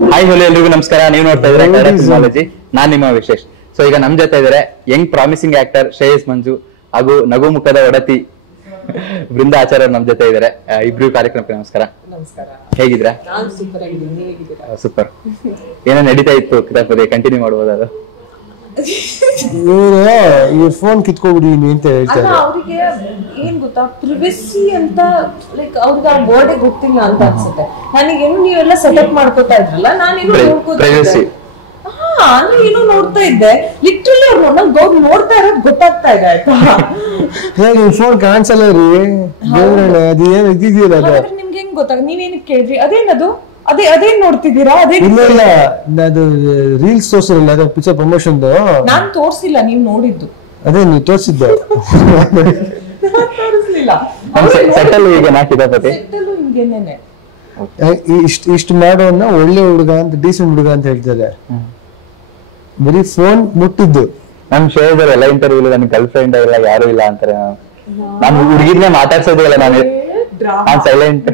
Hi hello ಎಲ್ರಿಗೂ ನಮಸ್ಕಾರ. ನೀವು ನೋಡ್ತಾ ಇದ್ರೆ ಕನ್ನಡ ಟೆಕ್ನಾಲಜಿ. ನಾನ್ ನಿಮ್ಮ ವಿಶೇಷ್. ಸೊ ಈಗ ನಮ್ ಜೊತೆ ಇದಾರೆ ಯಂಗ್ ಪ್ರಾಮಿಸಿಂಗ್ ಆಕ್ಟರ್ ಶ್ರೇಯಸ್ ಮಂಜು ಹಾಗೂ ನಗು ಮುಖದ ಒಡತಿ ಬೃಂದಾ ಆಚಾರ್ಯ ನಮ್ ಜೊತೆ ಇದಾರೆ. ಇಬ್ರು ಕಾರ್ಯಕ್ರಮಕ್ಕೆ ನಮಸ್ಕಾರ. ನಮಸ್ಕಾರ. ಹೇಗಿದ್ದೀರಾ? ನಾನು ಸೂಪರ್ ಆಗಿದ್ದೀನಿ. ನೀವು ಹೇಗಿದ್ದೀರಾ? ಸೂಪರ್. ಏನೋ ನಡೀತಾ ಇತ್ತು ಕಿತಾಪತಿ, ಕಂಟಿನ್ಯೂ ಮಾಡಬಹುದು. ಅದು ಇವ್ರ ಫೋನ್ ಕಿತ್ಕೊಬಿಡೀನಿ ಅಂತ ಹೇಳ್ತಾರೆ. ಅವ್ರಿಗೆ ಏನ್ ಗೊತ್ತಾ, ಪ್ರಿವೆಸಿ ಅಂತ ಲೈಕ್ ಅವ್ರಿಗೆ ಆ ವರ್ಡ್ ಗೊತ್ತಿಲ್ಲ ಅಂತ ಅನ್ಸುತ್ತೆ. ನನಗೇನು ನೀವೆಲ್ಲ ಸೆಟಪ್ ಮಾಡ್ಕೋತಾ ಇದ್ರಲ್ಲ, ನಾನೇನು ನೋಡ್ಕೋತಾ ಇದ್ದೆ. ಅಂದ್ರೆ ಏನೋ ನೋಡ್ತಾ ಇದ್ದೆ. ಲಿಟ್ರಲಿ ಅವ್ರು ನಂಗೆ ನೋಡ್ತಾ ಇರೋದು ಗೊತ್ತಾಗ್ತಾ ಇದೆ. ಆಯ್ತಾ, ಫೋನ್ ಕಾಣಿಸಲ್ಲ ರೀ. ಅದು ಏನು ಇದ್ದಿದ್ದೀರ ನಿಮ್ಗೆ ಹೆಂಗ್ ಗೊತ್ತಾಗ? ನೀವೇನಕ್ಕೆ ಕೇಳಿದ್ರಿ? ಅದೇನದು? ಅದೇನ್ ನೋಡ್ತಿದ್ದೀರಾ? ಅದೇ ಇಲ್ಲ, ಅದು ರೀಲ್ಸ್ ತೋರಿಸಿರಲ್ಲ, ಅದು ಪಿಕ್ಚರ್ ಪ್ರಮೋಷನ್. ನಾನ್ ತೋರ್ಸಿಲ್ಲ, ನೀವ್ ನೋಡಿದ್ದು. ಅದೇ ನೀವು ತೋರಿಸಿದ್ದೆ. ತೋರಿಸ್ಲಿಲ್ಲ. ಸೆಟಲ್ ಈಗ ನಾ ಕಿತಾಪತಿ ಹಿಂಗೇನೇನೆ ಇಷ್ಟು ಮಾಡೋನ್ನ ಒಳ್ಳೆ ಹುಡುಗ ಅಂತ, ಡೀಸೆಂಟ್ ಹುಡುಗ ಅಂತ ಹೇಳ್ತಾರೆ. ಬರೀ ಫೋನ್ ಮುಟ್ಟಿದ್ದು. ನಮ್ ಶ್ರೇಯಸ್ ಎಲ್ಲ ಇಂಟರ್ವ್ಯೂ ನನ್ ಗರ್ಲ್ ಫ್ರೆಂಡ್ ಇಲ್ಲ, ಯಾರು ಇಲ್ಲ ಅಂತಾರೆ. ನಾನು ಹುಡುಗಿರ್ನೇ ಮಾತಾಡ್ಸೋದೇ ಇಲ್ಲ. ನಾನು ಸೈಲೆಂಟ್.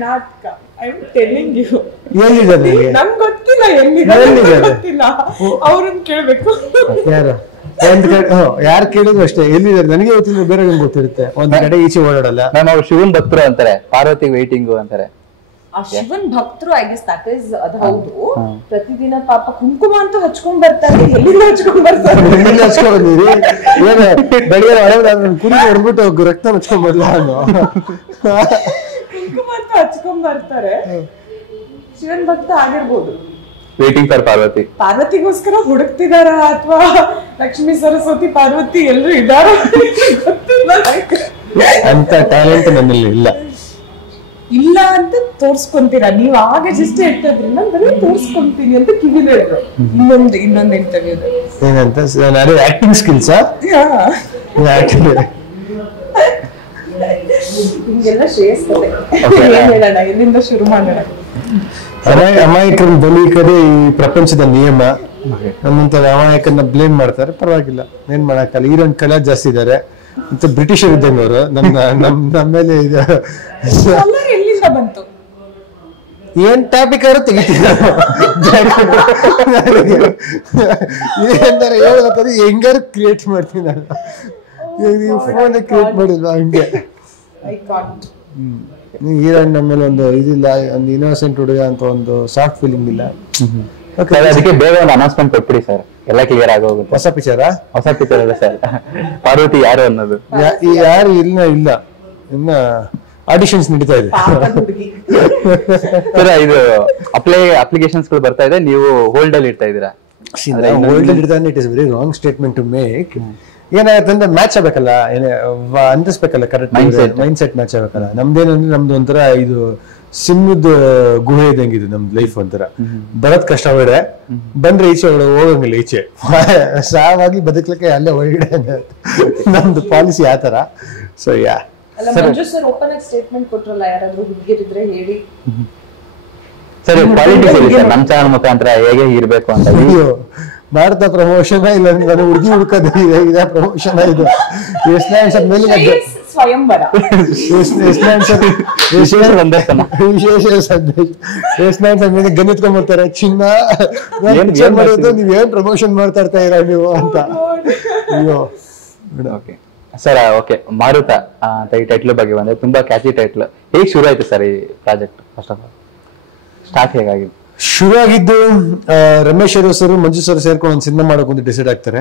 ನಮ್ಗೆ ಗೊತ್ತಿಲ್ಲ ಗೊತ್ತಿಲ್ಲ. ಅವ್ರನ್ನ ಕೇಳ್ಬೇಕು. ಯಾರು ಕೇಳಿದ್ರು ಅಷ್ಟೇ, ಎಲ್ಲಿದ್ದಾರೆ ನನಗೆ ಗೊತ್ತಿಲ್ಲ, ಬೇರೆ ಗೊತ್ತಿರುತ್ತೆ. ಒಂದ್ ಕಡೆ ಈಚೆ ಓಡಾಡಲ್ಲ. ನಾನು ಅವ್ರು ಶಿವನ್ ಭಕ್ತರು ಅಂತಾರೆ, ಪಾರ್ವತಿ ವೇಟಿಂಗು ಅಂತಾರೆ. ಆ ಶಿವನ್ ಭಕ್ತರು ಐ ಗೆಸ್ ದಟ್ ಇಸ್ ಅದು ಹೌದು. ಪ್ರತಿದಿನ ಪಾಪ ಕುಂಕುಮ ಅಂತ ಹಚ್ಕೊಂಡ್ ಬರ್ತಾರೆ. ಎಲ್ಲಿಂದ ಹಚ್ಕೊಂಡ್ ಬರ್ತಾರೆ? ಬೆಳಿಗ್ಗೆ ಕುರಿ ಹೊಡ್ಬಿಟ್ಟು ರಕ್ತ ಹಚ್ಕೊಂಡ್ ಬರ್ಲ ಕುಂಕುಮ ಅಂತ ಹಚ್ಕೊಂಡ್ ಬರ್ತಾರೆ. ಶಿವನ್ ಭಕ್ತ ಆಗಿರ್ಬೋದು. Waiting for Parvati. ಪಾರ್ವತಿಗೋಸ್ಕರ ಹುಡುಕ್ತಿದಾರ ಅಥವಾ ಲಕ್ಷ್ಮೀ ಸರಸ್ವತಿ ಪಾರ್ವತಿ ಎಲ್ಲರೂ ಇದಾರ ಗೊತ್ತಿಲ್ಲ. ಅಂತ ಟ್ಯಾಲೆಂಟ್ ನನ್ನಲ್ಲಿ ಇಲ್ಲ ಅಂತ ತೋರ್ಸ್ಕೊಂತೀರಾ ನೀವು. ಆಗ ಜಸ್ಟ್ ಹೇಳ್ತಾ ಇದ್ರಿ ನಾನು ಬರೀ ತೋರ್ಸ್ಕೊಂತೀನಿ ಅಂತ ಕಿವಿಲಿ ಹೇಳಿದ್ರು. ಇನ್ನೊಂದು ಇಂಟರ್ವ್ಯೂ ಏನಂತ, ನಾನು ಆಕ್ಟಿಂಗ್ ಸ್ಕಿಲ್ಸ್ ಹಿಂಗೆಲ್ಲ ಶ್ರೇಯಸ್ಕತೆ. ಏನ್ ಹೇಳೋಣ, ಎಲ್ಲಿಂದ ಶುರು ಮಾಡೋಣ? ಅಮಾಯಕರನ್ನ ಬಲಿ ಕಡೆ ಈ ಪ್ರಪಂಚದ ನಿಯಮ. ನಮ್ಮಂತ ಅಮಾಯಕರನ್ನ ಬ್ಲೇಮ್ ಮಾಡ್ತಾರೆ, ಪರವಾಗಿಲ್ಲ, ಏನ್ ಮಾಡಕ್ಕಲ್ಲ. ಹೀರೋನ್ ಕಲಾ ಜಾಸ್ತಿ ಇದಾರೆ ಮತ್ತೆ ಬ್ರಿಟಿಷರ್ ಇದ್ದಂಗೆ ಅವರು ನಮ್ಮ ಮೇಲೆ ಎಲ್ಲಿಂದ ಬಂತು? ಏನ್ ಟಾಪಿಕ್ ಅವರು ತೆಗಿತಿದ್ದಾರೆ. ಹೇಳ್ಬೇಕಾದ್ರೆ ಹೆಂಗಾರು ಕ್ರಿಯೇಟ್ ಮಾಡ್ತೀನಿ ನಾನು. ಫೋನ್ ಕ್ರಿಯೇಟ್ ಮಾಡಿಲ್ವಾ ಹಂಗೆ. ಹೀರೋಯಿನ್ ನಮ್ಮ ಮೇಲೆ ಒಂದು ಇದಿಲ್ಲ, ಒಂದು ಇನ್ನೋಸೆಂಟ್ ಹುಡುಗ ಅಂತ ಒಂದು ಸಾಫ್ಟ್ ಫೀಲಿಂಗ್ ಇಲ್ಲ. ಅದಕ್ಕೆ ಬೇಗ ಒಂದು ಅನೌನ್ಸ್ಮೆಂಟ್ ಕೊಟ್ಬಿಡಿ ಸರ್, ಎಲ್ಲ ಕ್ಲಿಯರ್ ಆಗೋಗುತ್ತೆ. ಹೊಸ ಪಿಕ್ಚರ್ ಅಲ್ಲ ಸರ್, ಪಾರ್ವತಿ ಯಾರು ಅನ್ನೋದು ಯಾರು ಇಲ್ಲ, ಇನ್ನ ಆಡಿಷನ್ಸ್ ನಡೀತಾ ಇದೆ. ಸರ್ ಇದು ಅಪ್ಲಿಕೇಶನ್ಸ್ ಗಳು ಬರ್ತಾ ಇದೆ, ನೀವು ಹೋಲ್ಡ್ ಅಲ್ಲಿ ಇಡ್ತಾ ಇದೀರಾ? ಹೋಲ್ಡ್ ಅಲ್ಲಿ ಇಡ್ತಾನೆ. It is very wrong statement to make. ಏನಾಗುತ್ತೆ ಅಂದ್ರೆ ಮ್ಯಾಚ್ ಆಗ್ಬೇಕಲ್ಲ, ಅಂದಿಸ್ಬೇಕಲ್ಲ, ಕರೆಕ್ಟ್ ಮೈಂಡ್ ಸೆಟ್ ಮ್ಯಾಚ್ ಆಗ್ಬೇಕಲ್ಲ. ನಮ್ದೇನಂದ್ರೆ ನಮ್ದು ಒಂಥರ ಇದು ಸಿಂಹದ ಗುಹೆ ಇದ್ದಂಗೆ ಇದು ನಮ್ದು ಲೈಫ್. ಒಂಥರ ಬರೋದ್ ಕಷ್ಟ ಹೊಡೆ, ಬಂದ್ರೆ ಈಚೆ ಹೋಗಂಗಿಲ್ಲ. ಈಚೆ ಸಾವಾಗಿ ಬದುಕ್ಲಿಕ್ಕೆ ಅಲ್ಲೇ ಒಳಗಡೆ ನಮ್ದು ಪಾಲಿಸಿ ಆತರ. ಸೊ ಮಂಜು ಸರ್ ಓಪನ್ ಆಗಿ ಸ್ಟೇಟ್ಮೆಂಟ್ ಕೊಟ್ರಲ್ಲ, ಯಾರಾದ್ರೂ ಹುಡುಗಿರಿದ್ರೆ ಹೇಳಿ ಸರ್. ಕ್ವಾಲಿಟಿ ಸರ್, ನಮ್ ಚಾನಲ್ ಮುಖಾಂತರ ಹೇಗೆ ಇರ್ಬೇಕು ಅಂತ ಭಾರತ ಪ್ರಮೋಷನ್ ಇಲ್ಲ, ನಾನು ಹುಡುಗಿ ಹುಡುಕದ ಪ್ರಮೋಷನ್ ಇದು. ಸ್ವಯಂವರ ಗನ್ ಎತ್ಕೊಂಡ್ಬರ್ತಾರೆ. ಚಿನ್ನ ಮಾಡೋದು ನೀವೇನ್ ಪ್ರಮೋಷನ್ ಮಾಡ್ತಾ ಇರ್ತೀರಾ ನೀವು ಅಂತ. ಅಯ್ಯೋ ಸರ್. ಓಕೆ, ಮಾರುತ ಅಂತ ಈ ಟೈಟ್ಲ್ ಬಗ್ಗೆ ಬಂದ್ರೆ ತುಂಬಾ ಕ್ಯಾಚಿ ಟೈಟ್ಲ್. ಹೇಗೆ ಶುರು ಆಯ್ತು ಸರ್ ಈ project? First of all start ಹೇಗಾಗಿತ್ತು? ಶುರು ಆಗಿದ್ದು ರಮೇಶ್ ಸರ್ ಮಂಜು ಸರ್ ಸೇರ್ಕೊಂಡು ಒಂದು ಸಿನಿಮಾ ಮಾಡೋಕೆ ಒಂದು ಡಿಸೈಡ್ ಆಗ್ತಾರೆ.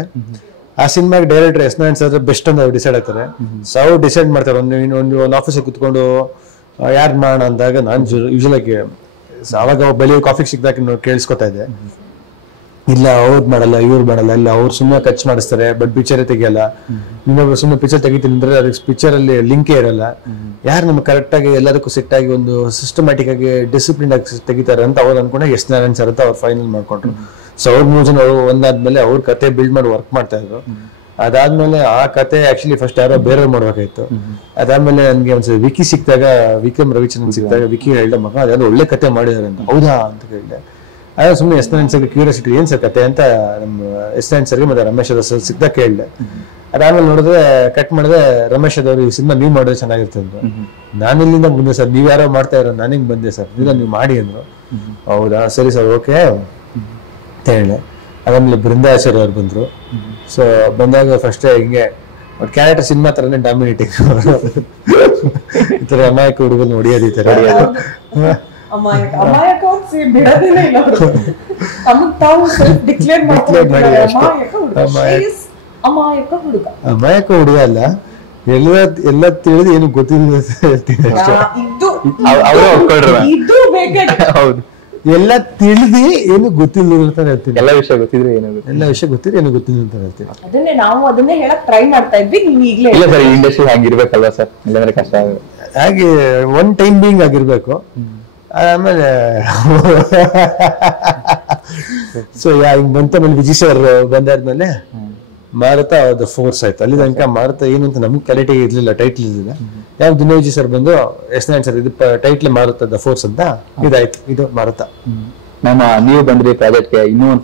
ಆ ಸಿನಿಮಾಗೆ director S Narayan sir best ಅಂತ ಅವ್ರು ಡಿಸೈಡ್ ಆಗ್ತಾರೆ. ಸೊ ಅವ್ರು ಡಿಸೈಡ್ ಮಾಡ್ತಾರೆ. ಒಂದು ಆಫೀಸಿಗೆ ಕುತ್ಕೊಂಡು ಯಾರು ಮಾಡೋಣ ಅಂದಾಗ ನಾನು ಯೂಶಲ್ ಆಗಿ ಅವಾಗ ಬೆಳಿಗ್ಗೆ ಕಾಫಿಗೆ ಸಿಕ್ಕಿದಾಗ ಕೇಳಿಸ್ಕೊತಾ ಇದ್ದೆ, ಇಲ್ಲ ಅವ್ರು ಮಾಡಲ್ಲ, ಇವ್ರು ಮಾಡಲ್ಲ, ಇಲ್ಲ ಅವ್ರು ಸುಮ್ಮನೆ ಖರ್ಚು ಮಾಡಿಸ್ತಾರೆ, ಬಟ್ ಪಿಕ್ಚರೇ ತೆಗಿಯಲ್ಲ. ಇನ್ನೊಬ್ರು ಸುಮ್ಮನೆ ಪಿಕ್ಚರ್ ತೆಗಿತೀನಿ ಅಂದ್ರೆ ಅದಕ್ಕೆ ಪಿಕ್ಚರ್ ಅಲ್ಲಿ ಲಿಂಕೇ ಇರಲ್ಲ. ಯಾರು ನಮ್ಗೆ ಕರೆಕ್ಟ್ ಆಗಿ ಎಲ್ಲದಕ್ಕೂ ಸೆಟ್ ಆಗಿ ಒಂದು ಸಿಸ್ಟಮ್ಯಾಟಿಕ್ ಆಗಿ ಡಿಸಿಪ್ಲಿನ್ ಆಗಿ ತೆಗಿತಾರೆ ಅಂತ ಅವ್ರು ಅನ್ಕೊಂಡಾಗ ಎಸ್ ನಾರಾಯಣ್ ಸರ್ ಅಂತ ಅವ್ರು ಫೈನಲ್ ಮಾಡ್ಕೊಂಡ್ರು. ಸೊ ಅವ್ರ 3 ಜನ ಒಂದಾದ್ಮೇಲೆ ಅವ್ರ ಕತೆ ಬಿಲ್ಡ್ ಮಾಡಿ ವರ್ಕ್ ಮಾಡ್ತಾ ಇದ್ರು. ಅದಾದ್ಮೇಲೆ ಆ ಕತೆ ಆಕ್ಚುಲಿ ಫಸ್ಟ್ ಯಾರೋ ಬೇರೆ ಮಾಡ್ಬೇಕಾಯ್ತು. ಅದಾದ್ಮೇಲೆ ನನ್ಗೆ ಒಂದ್ಸರಿ ವಿಕಿ ಸಿಕ್ಕಿದಾಗ, ವಿಕ್ರಮ್ ರವಿಚಂದ್ರನ್ ಸಿಕ್ಕಿದಾಗ ವಿಕಿ ಹೇಳ್ದೆ, ಮಗ ಅದೆಲ್ಲ ಒಳ್ಳೆ ಕತೆ ಮಾಡಿದಾರೆ ಅಂತ. ಹೌದಾ ಅಂತ ಕೇಳಿದೆ. ಅದೇ ಸುಮ್ಮನೆ ಎಸ್ ನಾರಾಯಣ್ ಸರ್ಗೆ ಕ್ಯೂರಿಯಾಸಿಟಿ, ಏನ್ ಸರ್ ಕತೆ ಅಂತ ನಮ್ಮ ಎಸ್ ನಾರಾಯಣ್ ಸರ್ಗೆ ಮತ್ತೆ ರಮೇಶ್ ಸರ್ ಸಿಕ್ಕಿದಾಗ ಕೇಳಿದೆ. ಅದಾದ್ಮೇಲೆ ನೋಡಿದ್ರೆ ಕಟ್ ಮಾಡಿದ್ರೆ ರಮೇಶ್ ಅವರು ಈ ಸಿನಿಮಾ ನೀವು ಮಾಡಿದ್ರೆ ಚೆನ್ನಾಗಿರ್ತದೆ. ನಾನು ಇಲ್ಲಿಂದ ಮುಂದೆ ಸರ್, ನೀವ್ ಯಾರೋ ಮಾಡ್ತಾ ಇರೋ, ನಾನಿಂಗ್ ಬಂದೆ ಸರ್, ಇಲ್ಲ ನೀವು ಮಾಡಿ ಅಂದ್ರು. ಹೌದಾ ಸರಿ ಸರ್ ಓಕೆ ಅಂತ ಹೇಳಿ ಅದಾದ್ಮೇಲೆ ಬೃಂದಾಚಾರ್ಯ ಅವ್ರು ಬಂದ್ರು. ಸೊ ಬಂದಾಗ ಫಸ್ಟ್ ಹಿಂಗೆ ಕ್ಯಾರೆಕ್ಟರ್ ಸಿನಿಮಾ ತರನೇ ಡಾಮಿನೇಟಿಂಗ್ ಈ ತರ ಅಮಾಯಕ ಹುಡುಗನ ಹೊಡಿಯೋದು ಈ ತರ ಅಮಾಯಕ ಅಮಾಯಕ ಅಂತ ಬಿಡೋದೇನೆ ಇಲ್ಲ ಅವರು. ತಮಗ್ ತಾವು ಸೆಲ್ಫ್ ಡಿಕ್ಲೇರ್ ಮಾಡ್ತಾರೆ ಅಮಾಯಕ ಹುಡುಗ. ಅಮಾಯಕ ಹುಡುಗ ಅಮಾಯಕ ಹುಡುಗ ಅಲ್ಲ, ಎಲ್ಲ ತಿಳಿದು ಏನು ಗೊತ್ತಿಲ್ಲ ಹೇಳ್ತೀನಿ ಅಷ್ಟೇ. ಇದು ಬೇಕಾದ್ರೆ ಹೌದು, ಎಲ್ಲ ತಿಳಿದು ಏನು ಗೊತ್ತಿಲ್ಲ ಅಂತ ಹೇಳ್ತೀನಿ. ಎಲ್ಲ ವಿಷಯ ಗೊತ್ತಿದ್ರೆ ಏನಾಗುತ್ತೆ, ಎಲ್ಲ ವಿಷಯ ಗೊತ್ತಿದ್ರೆ ಏನು ಗೊತ್ತಿಲ್ಲ ಅಂತ ಹೇಳ್ತೀನಿ. ಅದನ್ನೇ ಹೇಳಕ್ ಟ್ರೈ ಮಾಡ್ತಾ ಇದ್ವಿ. ನೀವು ಈಗಲೇ ಇಲ್ಲ ಸರ್, ಇಂಡಸ್ಟ್ರಿ ಹಂಗಿರ್ಬೇಕಲ್ವಾ ಸರ್, ಇಲ್ಲಾಂದ್ರೆ ಕಷ್ಟ ಆಗುತ್ತೆ. ಹಾಗೆ ಒನ್ ಟೈಮ್ ಬೀಯಿಂಗ್ ಆಗಿರ್ಬೇಕು. ಆಮೇಲೆ ಸೊ ಹಿಂಗ್ ಬಂತ ಮೇಲೆ ವಿಜಯ್ ಸರ್ ಬಂದಾದ್ಮೇಲೆ ಮಾರುತ ದ ಫೋರ್ಸ್ ಆಯ್ತು. ಅಲ್ಲಿ ತನಕ ಮಾರುತ ಏನು ಅಂತ ನಮ್ಗೆ ಕ್ಲಾರಿಟಿ ಇರ್ಲಿಲ್ಲ, ಟೈಟ್ಲ್ ಇರ್ಲಿಲ್ಲ. ಯಾವ ದಿನ ವಿಜಯ್ ಸರ್ ಬಂದು S9 ಸರ್ ಇದು ಟೈಟ್ಲ್ ಮಾರುತ ದ ಫೋರ್ಸ್ ಅಂತ ಇದಾಯ್ತು, ಇದು ಮಾರುತ. ನೀವು ಬಂದ್ರಿ ಪ್ರಾಜೆಕ್ಟ್ಗೆ, ಇನ್ನೂ ಒಂದು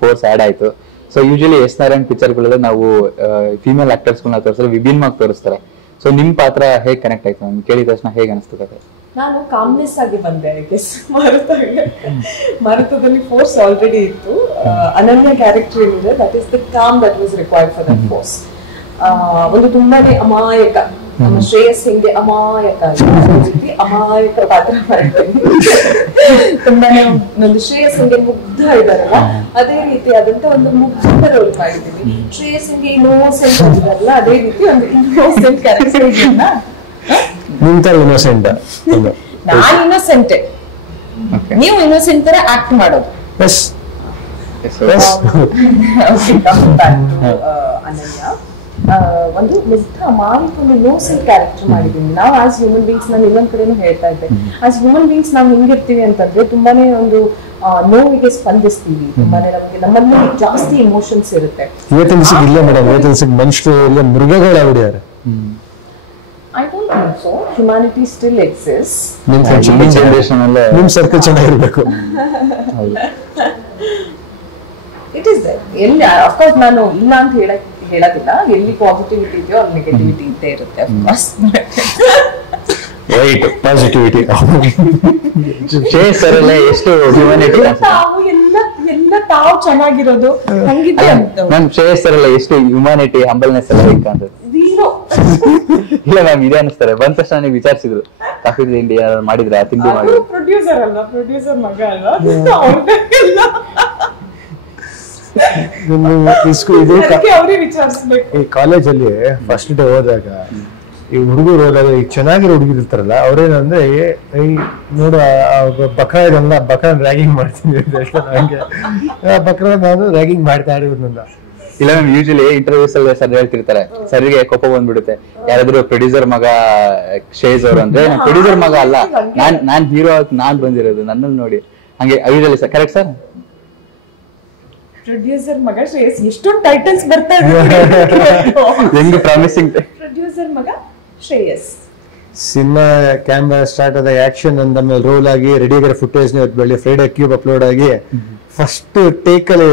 ಫೋರ್ಸ್ ಆಡ್ ಆಯ್ತು. ಸೊ ಯೂಶಲಿ S ನಾರಾಯಣ್ ಪಿಕ್ಚರ್ಗಳಲ್ಲಿ ನಾವು ಫೀಮೇಲ್ ಆಕ್ಟರ್ಸ್ಗಳನ್ನ ತೋರಿಸಿದ್ರೆ ವಿಭಿನ್ನವಾಗಿ ತೋರಿಸ್ತಾರೆ. ಸೊ ನಿಮ್ ಪಾತ್ರ ಹೇಗೆ ಕನೆಕ್ಟ್ ಆಯ್ತು ನಮ್ಗೆ ಕೇಳಿದ ತಕ್ಷಣ ಹೇಗೆ ಅನಿಸ್ತದೆ? ನಾನು ಕಾಮ್ನೆಸ್ ಆಗಿ ಬಂದೆ. ಮಾರುತದಲ್ಲಿ ಫೋರ್ಸ್ ಆಲ್ರೆಡಿ ಇತ್ತು. ಅನನ್ಯ ಕ್ಯಾರೆಕ್ಟರ್ ಏನಿದೆ that is the com that was required for that force. ಒಂದು ತುಂಬಾನೇ ಅಮಾಯಕ, ನಮ್ಮ ಶ್ರೇಯಸ್ ಹೆಂಗೆ ಅಮಾಯಕ ರೀತಿ ಅಮಾಯಕ ಪಾತ್ರ ಮಾಡ್ತೇನೆ. ತುಂಬಾನೇ ಒಂದು ಶ್ರೇಯಸ್ ಹೆಂಗೆ ಮುಗ್ಧ ಇದಾರಲ್ಲ ಅದೇ ರೀತಿ ಆದಂತ ಒಂದು ಮುಗ್ಧ ರೋಲ್ ಮಾಡಿದ್ದೀವಿ. ಶ್ರೇಯಸ್ ಹೆಂಗೆ ಇನ್ನೋಸೆಂಟ್ ಆಗಿದಾರಲ್ಲ ಅದೇ ರೀತಿ ಒಂದು ಇನ್ನೋಸೆಂಟ್ ಕ್ಯಾರೆಕ್ಟರ್ ಇದೆಯಲ್ಲ. ನಿಂತರ ಇನ್ನೋಸೆಂಟ್, ನಾನ್ ಇನ್ನೋಸೆಂಟೆ, ನೀವು ಇನ್ನೋಸೆಂಟ್ ತರ ಆಕ್ಟ್ ಮಾಡೋದು. ಅನನ್ಯ ಒಂದು ಮುಗ್ಧ ಅಮಾಯಕ ಒಂದು ಇನ್ನೋಸೆಂಟ್ ಕ್ಯಾರೆಕ್ಟರ್ ಮಾಡಿದೀನಿ. ನಾವು ಆಸ್ ಹ್ಯೂಮನ್ ಬೀಂಗ್ಸ್, ನಾನು ಇನ್ನೊಂದ್ ಕಡೆನೂ ಹೇಳ್ತಾ ಇದ್ದೆ, ಆಸ್ ಹ್ಯೂಮನ್ ಬೀಂಗ್ಸ್ ನಾವು ಹೆಂಗಿರ್ತೀವಿ ಅಂತಂದ್ರೆ ತುಂಬಾನೇ ಒಂದು ನೋವಿಗೆ ಸ್ಪಂದಿಸ್ತೀವಿ. ತುಂಬಾನೇ ನಮ್ಮಲ್ಲಿ ಜಾಸ್ತಿ ಇಮೋಷನ್ಸ್ ಇರುತ್ತೆ. ಇವತ್ತಿನ ಇಲ್ಲ ಮೇಡಮ್, ಇವತ್ತಿನ ಮನುಷ್ಯರು ಎಲ್ಲ ಮೃಗಗಳಾಗ್ಬಿಡ್ಯಾರ. I don't think so. Humanity still exists. ನಿಮ್ ಸರ್ಕಲ್ ಚೆನ್ನಾಗಿರ್ಬೇಕು. It is there. ಎಲ್ಲಿ ಅಫ್ಕೋರ್ಸ್ ನಾನು ಇಲ್ಲ ಅಂತ ಹೇಳೋದಿಲ್ಲ. ಎಲ್ಲಿ ಪಾಸಿಟಿವಿಟಿ ಇದೆಯೋ ಅಲ್ಲಿ ನೆಗೆಟಿವಿಟಿ ಇದ್ದೇ ಇರುತ್ತೆ ಅಫ್ಕೋರ್ಸ್. Right, positivity. ಎಷ್ಟು ಹ್ಯೂಮನಿಟಿ, ಎಲ್ಲ ತಾವು ಚೆನ್ನಾಗಿರೋದು ಹಂಗಿದೆ ಅಂತ. ಮ್ಯಾಮ್ ಶ್ರೇಯಸ್ ಸರ್ ಎಲ್ಲ ಎಷ್ಟು ಹ್ಯೂಮನಿಟಿ, ಹಂಬಲ್ನೆಸ್ ಎಲ್ಲ ಹೇಗೆ ಕಾಣ್ತದೆ? ಇಲ್ಲ ಮ್ಯಾಮ್ ಇದೇ ಅನಿಸ್ತಾರೆ. ಬಂದ ತಕ್ಷಣ ನೀವು ವಿಚಾರಿಸಿದ್ರು ಕಾಫಿ ತಿಂಡಿ ಮಾಡಿದ್ರ, ತಿಂಡಿ ಮಾಡಿ. ಪ್ರೊಡ್ಯೂಸರ್ ಅಲ್ಲ, ಪ್ರೊಡ್ಯೂಸರ್ ಮಗ ಅಲ್ಲ. ಈ ಕಾಲೇಜಲ್ಲಿ ಫಸ್ಟ್ ಡೇ ಹೋದಾಗ ಈ ಹುಡುಗರು ಹೋದಾಗ ಈ ಚೆನ್ನಾಗಿರೋ ಹುಡುಗಿರು ಇರ್ತಾರಲ್ಲ ಅವ್ರೇನಂದ್ರೆ ನೋಡು ಬಕ್ರ ರ್ಯಾಗಿಂಗ್ ಮಾಡ್ತೀನಿ ಹಂಗೆ ಬಕ್ರ ನಾನು ರ್ಯಾಗಿಂಗ್ ಮಾಡ್ತಾ ಇರೋದ್ನಲ್ಲ. ಇಲ್ಲ ಮ್ಯಾಮ್ ಯೂಶಲಿ ಇಂಟರ್ವ್ಯೂಸ್ ಅಲ್ಲಿ ಸರ್ ಹೇಳ್ತಿರ್ತಾರೆ, ಸರ್ಗೆ ಕೋಪ ಬಂದ್ಬಿಡುತ್ತೆ ಯಾರಾದ್ರೂ ಪ್ರೊಡ್ಯೂಸರ್ ಮಗ ಶ್ರೇಯಸ್ ಅವರು ಅಂದ್ರೆ, ಪ್ರೊಡ್ಯೂಸರ್ ಮಗ ಅಲ್ಲ, ನಾನ್ ಹೀರೋ ನಾನ್ ಬಂದಿರೋದು, ನನ್ನಲ್ಲಿ ನೋಡಿ ಹಂಗೆ usually sir. Correct sir? Producer ಮಗ ಶ್ರೇಯಸ್, ಎಷ್ಟೊಂದು ಟೈಟಲ್ಸ್ ಬರ್ತಾ ಇದೆ. ಹೆಂಗ್ ಪ್ರಾಮಿಸಿಂಗ್ ಪ್ರೊಡ್ಯೂಸರ್ ಮಗ ಶ್ರೇಯಸ್. ಸಿನಿಮಾ ಕ್ಯಾಮ್ರಾ ಸ್ಟಾರ್ಟ್ ಆದ ಆಕ್ಷನ್ ಅಂದ ರೋಲ್ ಆಗಿ ರೆಡಿ ಆಗಿರೋ ಫುಟೇಜ್ ಬೆಳ್ಳಿ ಫ್ರೈಡೆ ಕ್ಯೂಬ್ ಅಪ್ಲೋಡ್ ಆಗಿ ಫಸ್ಟ್ ಟೇಕ್ ಅಲ್ಲಿ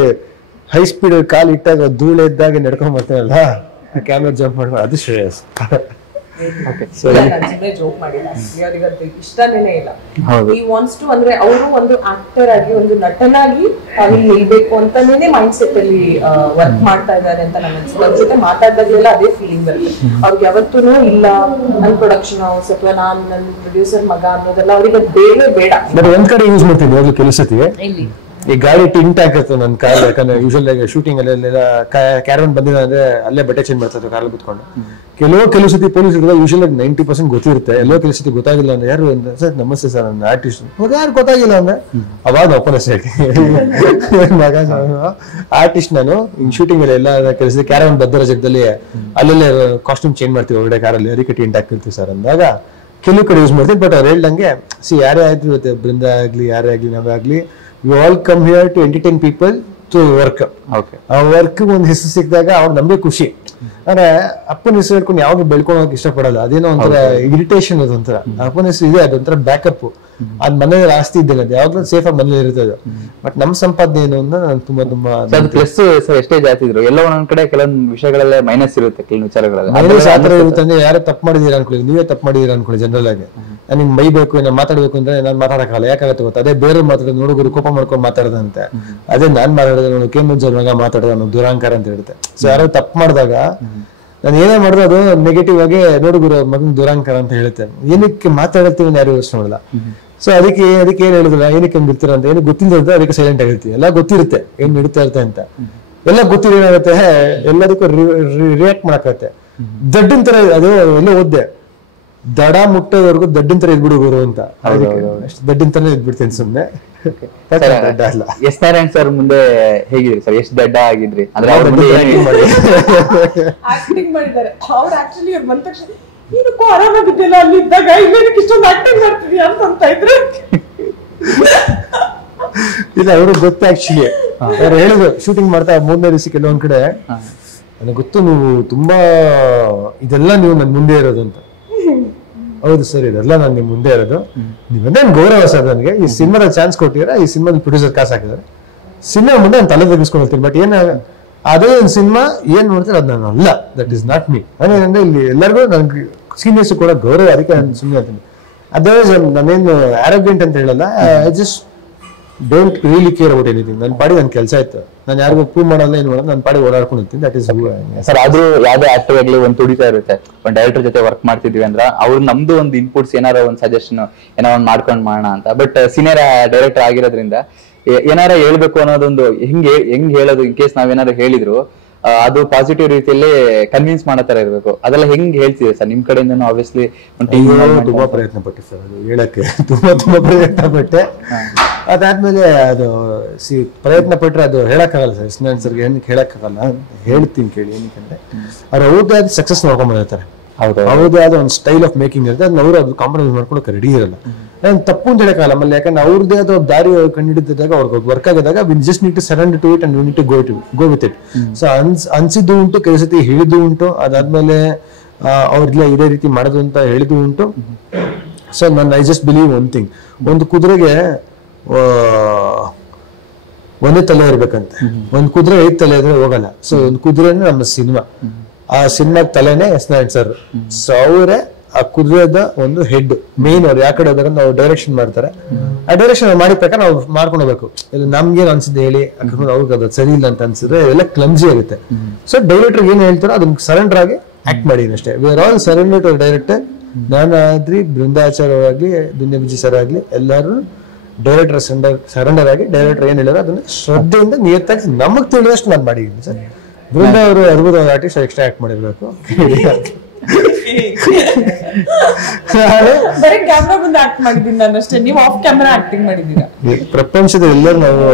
ಹೈ ಸ್ಪೀಡ್ ಕಾಲ್ ಇಟ್ಟಾಗ ಧೂಳು ಎದ್ದಾಗ ನಡ್ಕೊಂಡ್ ಬರ್ತಾರಲ್ಲ ಕ್ಯಾಮ್ರಾ ಜಂಪ್ ಮಾಡ್ಕೊಂಡು ಅದು ಶ್ರೇಯಸ್. ಜೋಕ್ ಮಾಡಿಲ್ಲ, ಇಷ್ಟನೇ ಇಲ್ಲ. ಈ ವಾಂಟ್ಸ್ ಟು ಅಂದ್ರೆ ಅವರು ಒಂದು ಆಕ್ಟರ್ ಆಗಿ ಒಂದು ನಟನಾಗಿ ತಾವು ನಿಲ್ಬೇಕು ಅಂತಾನೆ ಮೈಂಡ್ ಸೆಟ್ ಅಲ್ಲಿ ವರ್ಕ್ ಮಾಡ್ತಾ ಇದ್ದಾರೆ ಅಂತ ನನ್ನ ಅನ್ಸುತ್ತೆ. ಅವ್ರ ಜೊತೆ ಮಾತಾಡ್ದಾಗಲೆಲ್ಲ ಅದೇ ಫೀಲಿಂಗ್ ಬರುತ್ತೆ. ಅವ್ರಿಗೆ ಯಾವತ್ತೂ ಇಲ್ಲ ನನ್ ಪ್ರೊಡಕ್ಷನ್ ಹೌಸ್ ಅಥವಾ ನಾನ್ ನನ್ ಪ್ರೊಡ್ಯೂಸರ್ ಮಗ ಅನ್ನೋದೆಲ್ಲ ಅವ್ರಿಗೆ ಬೇಡ. ಬಟ್ ಒಂದ್ ಕಡೆ ಯೂಸ್ ಮಾಡ್ತೀನಿ ಯಾವ್ದು ಕೆಲಸತಿ ಈ ಗಾಡಿ ಟಿಂಟ್ ಆಗಿರ್ತದೆ ನನ್ನ ಕಾರ್. ಯಾಕಂದ್ರೆ ಯೂಶಲ್ ಶೂಟಿಂಗ್ ಅಲ್ಲೆಲ್ಲ ಕ್ಯಾರವನ್ ಬಂದಿದೆ ಅಂದ್ರೆ ಅಲ್ಲೇ ಬಟ್ಟೆ ಚೇಂಜ್ ಮಾಡ್ತಾ ಕಾರ್ ಕುತ್ಕೊಂಡು. ಕೆಲವು ಸತಿ ಪೊಲೀಸ್ ಯೂಶಲ್ 90% ಗೊತ್ತಿರುತ್ತೆ. ಕೆಲವು ಸತಿ ಗೊತ್ತಾಗಿಲ್ಲ ಅಂದ್ರೆ ಯಾರು ಸರ್ ನಮಸ್ತೆ ಸರ್ ನನ್ನ ಆರ್ಟಿಸ್ಟ್ ಯಾರು ಗೊತ್ತಾಗಿಲ್ಲ ಅಂದ್ರೆ ಅವಾಗ ಓಪನ್ ಮಗ ಆರ್ಟಿಸ್ಟ್ ನಾನು ಹಿಂಗ್ ಶೂಟಿಂಗ್ ಅಲ್ಲಿ ಎಲ್ಲ ಕೆಲಸ ಕ್ಯಾರವನ್ ಬದ್ದ ಜಾಗದಲ್ಲಿ ಅಲ್ಲೆಲ್ಲ ಕಾಸ್ಟ್ಯೂಮ್ ಚೇಂಜ್ ಮಾಡ್ತೀವಿ ಹೊರಗಡೆ ಕಾರಲ್ಲಿ ಅದಕ್ಕೆ ಟಿಂಟ್ ಹಾಕಿರ್ತೀವಿ ಸರ್ ಅಂದಾಗ ಕೆಲವು ಕಡೆ ಯೂಸ್ ಮಾಡ್ತೀವಿ. ಬಟ್ ಅವ್ರು ಹೇಳ್ದಂಗೆ ಯಾರೇ ಆಯ್ತು ಬೃಂದ ಆಗ್ಲಿ ಯಾರೇ ಆಗ್ಲಿ ನಾವೇ ಆಗ್ಲಿ we all come here to entertain people to work. Okay. ಆ ವರ್ಕ್ ಒಂದು ಹೆಸರು ಸಿಕ್ಕಿದಾಗ ಅವ್ರು ನಮಗೆ ಖುಷಿ. ಅಂದ್ರೆ ಅಪ್ಪನ ಹೆಸರು ಹೇಳ್ಕೊಂಡು ಯಾವಾಗ ಬೆಳ್ಕೊಂಡು ಹೋಗಕ್ ಇಷ್ಟಪಡಲ್ಲ. ಅದೇನೋ ಒಂಥರ ಇರಿಟೇಷನ್, ಅದೊಂಥರ ಅಪ್ಪನ ಹೆಸರು ಇದೆ, ಅದೊಂಥರ ಬ್ಯಾಕಪ್. ಅದ್ ಮನೇಲಿ ಆಸ್ತಿ ಇದ್ದೇನೆ ಅದು ಯಾವಾಗ್ಲೂ ಸೇಫ್ ಆಗಿ ಮನೇಲಿ ಇರ್ತದೆ. ಬಟ್ ನಮ್ ಸಂಪಾದನೆ ಏನು ಅಂತ ನಾನು ತುಂಬಾ ಪ್ಲಸ್ ಎಷ್ಟೇ ಜಾಸ್ತಿ ಇದ್ರು ಎಲ್ಲ ಒಂದೊಂದ್ ಕಡೆ ಕೆಲವೊಂದು ವಿಷಯಗಳಲ್ಲೇ ಮೈನಸ್ ಇರುತ್ತೆ. ಕೆಲವು ವಿಚಾರಗಳಲ್ಲಿ ಮೈನಸ್ ಆತರ ಇರುತ್ತೆ ಅಂದ್ರೆ ಯಾರು ತಪ್ಪು ಮಾಡಿದೀರ ಅನ್ಕೊಳ್ಳಿ, ನೀವೇ ತಪ್ಪು ಮಾಡಿದೀರ ಅನ್ಕೊಳ್ಳಿ ಜನರಲ್ ಆಗಿ. ನನಗೆ ಬೈಬೇಕು ನಾನು ಮಾತಾಡ್ಬೇಕು ಅಂದ್ರೆ ನಾನು ಮಾತಾಡಕ್ಕಾಗಲ್ಲ. ಯಾಕಾಗತ್ತೆ ಗೊತ್ತಾ, ಅದೇ ಬೇರೆ ಮಾತಾಡೋದು ನೋಡುಗರು ಕೋಪ ಮಾಡ್ಕೊಂಡು ಮಾತಾಡದಂತೆ, ಅದೇ ನಾನ್ ಮಾತಾಡೋದು ನೋಡು ಕೆಮ್ಮಜ್ಜರ್ ಮಗ ಮಾತಾಡೋದು ಅನ್ನೋ ದುರಾಂಕಾರ ಅಂತ ಹೇಳುತ್ತೆ. ಸೊ ಯಾರೋ ತಪ್ಪು ಮಾಡಿದಾಗ ನಾನು ಏನೇ ಮಾಡಿದ್ರು ಅದು ನೆಗೆಟಿವ್ ಆಗಿ ನೋಡುಗರು ಮಗನ್ ದುರಾಂಕಾರ ಅಂತ ಹೇಳುತ್ತೆ. ಏನಕ್ಕೆ ಮಾತಾಡ್ತೀವಿ ಯಾರು ಯೋಚನೆ ಮಾಡಲ್ಲ. ಸೊ ಅದಕ್ಕೆ ಏನ್ ಹೇಳಿದ್ರ, ಏನಕ್ಕೆ ಹಂಗ್ ಇರ್ತೀರ ಅಂತ, ಏನು ಗೊತ್ತಿಲ್ಲದ ಅದಕ್ಕೆ ಸೈಲೆಂಟ್ ಆಗಿರ್ತೀವಿ. ಎಲ್ಲ ಗೊತ್ತಿರುತ್ತೆ ಏನ್ ನಡೀತಾ ಇರುತ್ತೆ ಅಂತ, ಎಲ್ಲ ಗೊತ್ತಿರೋ ಏನಾಗುತ್ತೆ ಎಲ್ಲದಕ್ಕೂ ರಿಯಾಕ್ಟ್ ಮಾಡಕತ್ತೆ. ದಡ್ಡಿನ ತರ ಅದು ಎಲ್ಲ ಓದ್ದೆ, ದಡ ಮುಟ್ಟೋವರೆಗೂ ದಡ್ಡಿನ ತರ ಇದ್ಬಿಡು ಗುರು ಅಂತ. ಅಷ್ಟು ದಡ್ಡಿನ ತರ ಇದ್ಬಿಡ್ತೇನೆ ಸುಮ್ನೆ. ಎಸ್ ನಾರಾಯಣ್ ಸರ್ ಮುಂದೆ ಹೇಗಿದ್ರಿ ಸರ್? ಎಷ್ಟು ದಡ್ಡ ಆಗಿದ್ರಿ ಅಂದ್ರೆ ಆಕ್ಟಿಂಗ್ ಮಾಡಿದ್ದಾರೆ ಅವ್ರು. ಆಕ್ಚುಲಿ ಅವ್ರು ಬಂದ ತಕ್ಷಣ ಏನಕ್ಕೂ ಆರಾಮಾಗಿದ್ದಿಲ್ಲ ಅಲ್ಲಿ ಇದ್ದಾಗ, ಇಲ್ಲೇನಕ್ಕೆ ಇಷ್ಟೊಂದು ಆಕ್ಟಿಂಗ್ ಮಾಡ್ತಿದ್ಯಾ ಅಂತ ಇದ್ರೆ ಇಲ್ಲ ಅವರು ಗೊತ್ತು. ಆಕ್ಚುಲಿ ಅವ್ರು ಹೇಳಿದ್ರು ಶೂಟಿಂಗ್ ಮಾಡ್ತಾ 3ನೇ ದಿವಸಕ್ಕೆ ಕೆಲವೊಂದ್ ಕಡೆ ನನಗೆ ಗೊತ್ತು ನೀವು ತುಂಬಾ ಇದೆಲ್ಲ ನೀವು ನನ್ ಮುಂದೆ ಇರೋದು ಅಂತ. ಹೌದು ಸರ್, ಇದೆಲ್ಲ ನಾನು ನಿಮ್ ಮುಂದೆ ಇರೋದು, ನೀವಂದ್ರೆ ಗೌರವ ಸರ್ ನನಗೆ. ಈ ಸಿನಿಮಾದ ಚಾನ್ಸ್ ಕೊಟ್ಟಿದ್ರೆ, ಈ ಸಿನಿಮಾದ ಪ್ರೊಡ್ಯೂಸರ್ ಕಾಸು ಹಾಕಿದ್ದಾರೆ, ಸಿನಿಮಾ ಮುಂದೆ ನಾನು ತಲೆ ತೆಗಿಸ್ಕೊಂಡು ಹೋಗ್ತೀನಿ. ಬಟ್ ಅದೇ ಒಂದು ಸಿನಿಮಾ ಏನ್ ನೋಡ್ತಾರೆ ಅದು ನಾನು ಅಲ್ಲ, ದಟ್ ಇಸ್ ನಾಟ್ ಮೀ. ನಾನೇನಂದ್ರೆ ಇಲ್ಲಿ ಎಲ್ಲರಿಗೂ ನನ್ಗೆ ಸೀನಿಯರ್ಸ್ ಕೂಡ ಗೌರವ, ಅದಕ್ಕೆ ನಾನು ಸುಮ್ಮನೆ ಹೇಳ್ತೀನಿ. ಅದೇ ನಾನೇನು ಆರೋಗ್ಯಂಟ್ ಅಂತ ಹೇಳಲ್ಲ, I just don't really care about anything. ನನ್ನ ಪಾಡಿ ನನ್ನ ಕೆಲಸ ಇತ್ತು, ನಾನು ಯಾರಿಗೂ ಪ್ರೂವ್ ಮಾಡಲ್ಲ, ಏನು ಮಾಡಲ್ಲ, ನನ್ನ ಪಾಡಿ ಓಡಾಡ್ಕೊಂಡು ಹೋಗ್ತೀನಿ. That is sir. ಆದ್ರೂ ಯಾವ್ದೇ ಆಕ್ಟರ್ ಆಗ್ಲಿ ಒಂದು ತುಡಿತಾ ಇರುತ್ತೆ. ಒಂದು ಡೈರೆಕ್ಟರ್ ಜೊತೆ ವರ್ಕ್ ಮಾಡ್ತಿದ್ವಿ ಅಂದ್ರೆ ಅವ್ರು ನಮ್ದು ಒಂದು ಇನ್ಪುಟ್ಸ್ ಏನಾರ ಒಂದು ಸಜೆಷನ್ ಏನೋ ಒಂದು ಮಾಡ್ಕೊಂಡ್ ಮಾಡೋಣ ಅಂತ. ಬಟ್ ಸೀನಿಯರ್ ಡೈರೆಕ್ಟರ್ ಆಗಿರೋದ್ರಿಂದ ಏನಾರ ಹೇಳ್ಬೇಕು ಅನ್ನೋದೊಂದು ಹೆಂಗ್ ಹೇಳೋದು, ಇನ್ ಕೇಸ್ ನಾವೇನಾರು ಹೇಳಿದ್ರು ಅದು ಪಾಸಿಟಿವ್ ರೀತಿಯಲ್ಲಿ ಕನ್ವಿನ್ಸ್ ಮಾಡೋ ತರ ಇರ್ಬೇಕು. ಅದೆಲ್ಲ ಹೆಂಗ್ ಹೇಳ್ತಿದೆ ಸರ್ ನಿಮ್ ಕಡೆಯಿಂದ? ಆಬ್ವಿಯಸ್ಲಿ ತುಂಬಾ ಪ್ರಯತ್ನ ಪಟ್ಟೆ ಸರ್, ಅದು ಹೇಳಕ್ಕೆ ತುಂಬಾ ಪ್ರಯತ್ನ ಪಟ್ಟೆ. ಅದಾದ್ಮೇಲೆ ಅದು ಪ್ರಯತ್ನ ಪಟ್ರೆ ಅದು ಹೇಳಕ್ಕಾಗಲ್ಲ ಸರ್. ಎಸ್ ಸರ್ಗೆ ಏನಕ್ಕೆ ಹೇಳಕ್ಕಾಗಲ್ಲ, ಹೇಳ್ತೀನಿ ಕೇಳಿ. ಏನಕ್ಕೆ ಅವ್ರು ಅವ್ರದ್ದೇ ಆದ ಸಕ್ಸಸ್ ನೋಡ್ಕೊಂಡ್ ಬಂದಿರ್ತಾರೆ, ಅವ್ರದ್ದೇ ಆದ ಒಂದು ಸ್ಟೈಲ್ ಆಫ್ ಮೇಕಿಂಗ್ ಇರುತ್ತೆ, ಅದನ್ನ ಅವರು ಅದು ಕಾಂಪ್ರಮೈಸ್ ಮಾಡ್ಕೊಳಕ್ಕೆ ರೆಡಿ ಇರಲ್ಲ. ನಾನು ತಪ್ಪು ಅಂತ ಹೇಳಕ್ಕಾಗಲ್ಲ ಆಮೇಲೆ, ಯಾಕಂದ್ರೆ ಅವ್ರದ್ದೇ ಅದು ದಾರಿ ಕಂಡುಹಿಡಿದಾಗ ಅವ್ರಿಗೆ ವರ್ಕ್ ಆಗಿದಾಗ we just need to surrender to it and we need to go with it. So ಅನ್ಸಿದ್ದು ಉಂಟು, ಕೆಲವು ಸತಿ ಹೇಳಿದ್ದು ಉಂಟು, ಅದಾದ್ಮೇಲೆ ಅವ್ರಿಲ್ಲ ಇದೇ ರೀತಿ ಮಾಡೋದು ಅಂತ ಹೇಳಿದ್ದು ಉಂಟು. ಸೊ ನಾನು I just believe one thing, ಒಂದು ಕುದುರೆಗೆ ಒಂದೇ ತಲೆ ಇರ್ಬೇಕಂತೆ, ಒಂದ್ ಕುದುರೆ 5 ತಲೆ ಇದ್ರೆ ಹೋಗಲ್ಲ. ಸೊ ಒಂದು ಕುದುರೆನೇ ನಮ್ಮ ಸಿನಿಮಾ, ಆ ಸಿನಿಮಾದ ತಲೆನೇ ಎಸ್ ನಾರಾಯಣ್ ಸರ್. ಸೊ ಅವರೇ ಆ ಕುದುರೆದ ಒಂದು ಹೆಡ್ ಮೇನ್. ಅವ್ರು ಯಾವ ಕಡೆ ಹೋದಾಗ ನಾವು ಡೈರೆಕ್ಷನ್ ಮಾಡ್ತಾರೆ, ಆ ಡೈರೆಕ್ಷನ್ ಮಾಡಿದ ಪ್ರಕಾರ ನಾವು ಮಾಡ್ಕೊಂಡು ಹೋಗ್ಬೇಕು. ಇಲ್ಲ ನಮ್ಗೇನ್ ಅನ್ಸಿದೆ ಹೇಳಿ, ಅವ್ರಿಗೆ ಅದು ಸರಿ ಇಲ್ಲ ಅಂತ ಅನ್ಸಿದ್ರೆ ಎಲ್ಲ ಕ್ಲಮ್ಸಿ ಆಗುತ್ತೆ. ಸೊ ಡೈರೆಕ್ಟರ್ ಏನ್ ಹೇಳ್ತಾರೋ ಅದನ್ನ ಸರೆಂಡರ್ ಆಗಿ ಆಕ್ಟ್ ಮಾಡಿದೀನಿ ಅಷ್ಟೇ. We are all surrender to director. ನಾನಾದ್ರಿ, ಬೃಂದಾಚಾರ್ಯ ಆಗ್ಲಿ, ದುನಿಯಾ ವಿಜಿ ಸರ್ ಆಗ್ಲಿ, ಎಲ್ಲಾರು ಡೈರೆಕ್ಟರ್ ಸರೆಂಡರ್ ಆಗಿ ಡೈರೆಕ್ಟರ್ ಏನ್ ಹೇಳಿದ್ರು ಅದನ್ನ ಶ್ರದ್ಧೆಯಿಂದ ನಿಯತ್ತಾಗಿ ನಮಗ್ ತಿಳಿದಷ್ಟು ನಾನು ಮಾಡಿದ್ದೀನಿ ಸರ್. ಬೃಂದ ಅವರು ಅದ್ಭುತವಾದ ಆರ್ಟಿಸ್ಟ್, ಎಕ್ಸ್ಟ್ರಾ ಆಕ್ಟ್ ಮಾಡಿರ್ಬೇಕು. ಬರೀ ಕ್ಯಾಮ್ರಾ ಮುಂದೆ ಆಕ್ಟ್ ಮಾಡಿದ್ದೀನಿ ನಾನು ಅಷ್ಟೇ, ನೀವು ಆಫ್ ಕ್ಯಾಮ್ರಾ ಆಕ್ಟಿಂಗ್ ಮಾಡಿದ್ದೀರಾ. ಪ್ರಪಂಚದ ಎಲ್ಲರೂ ನಾವು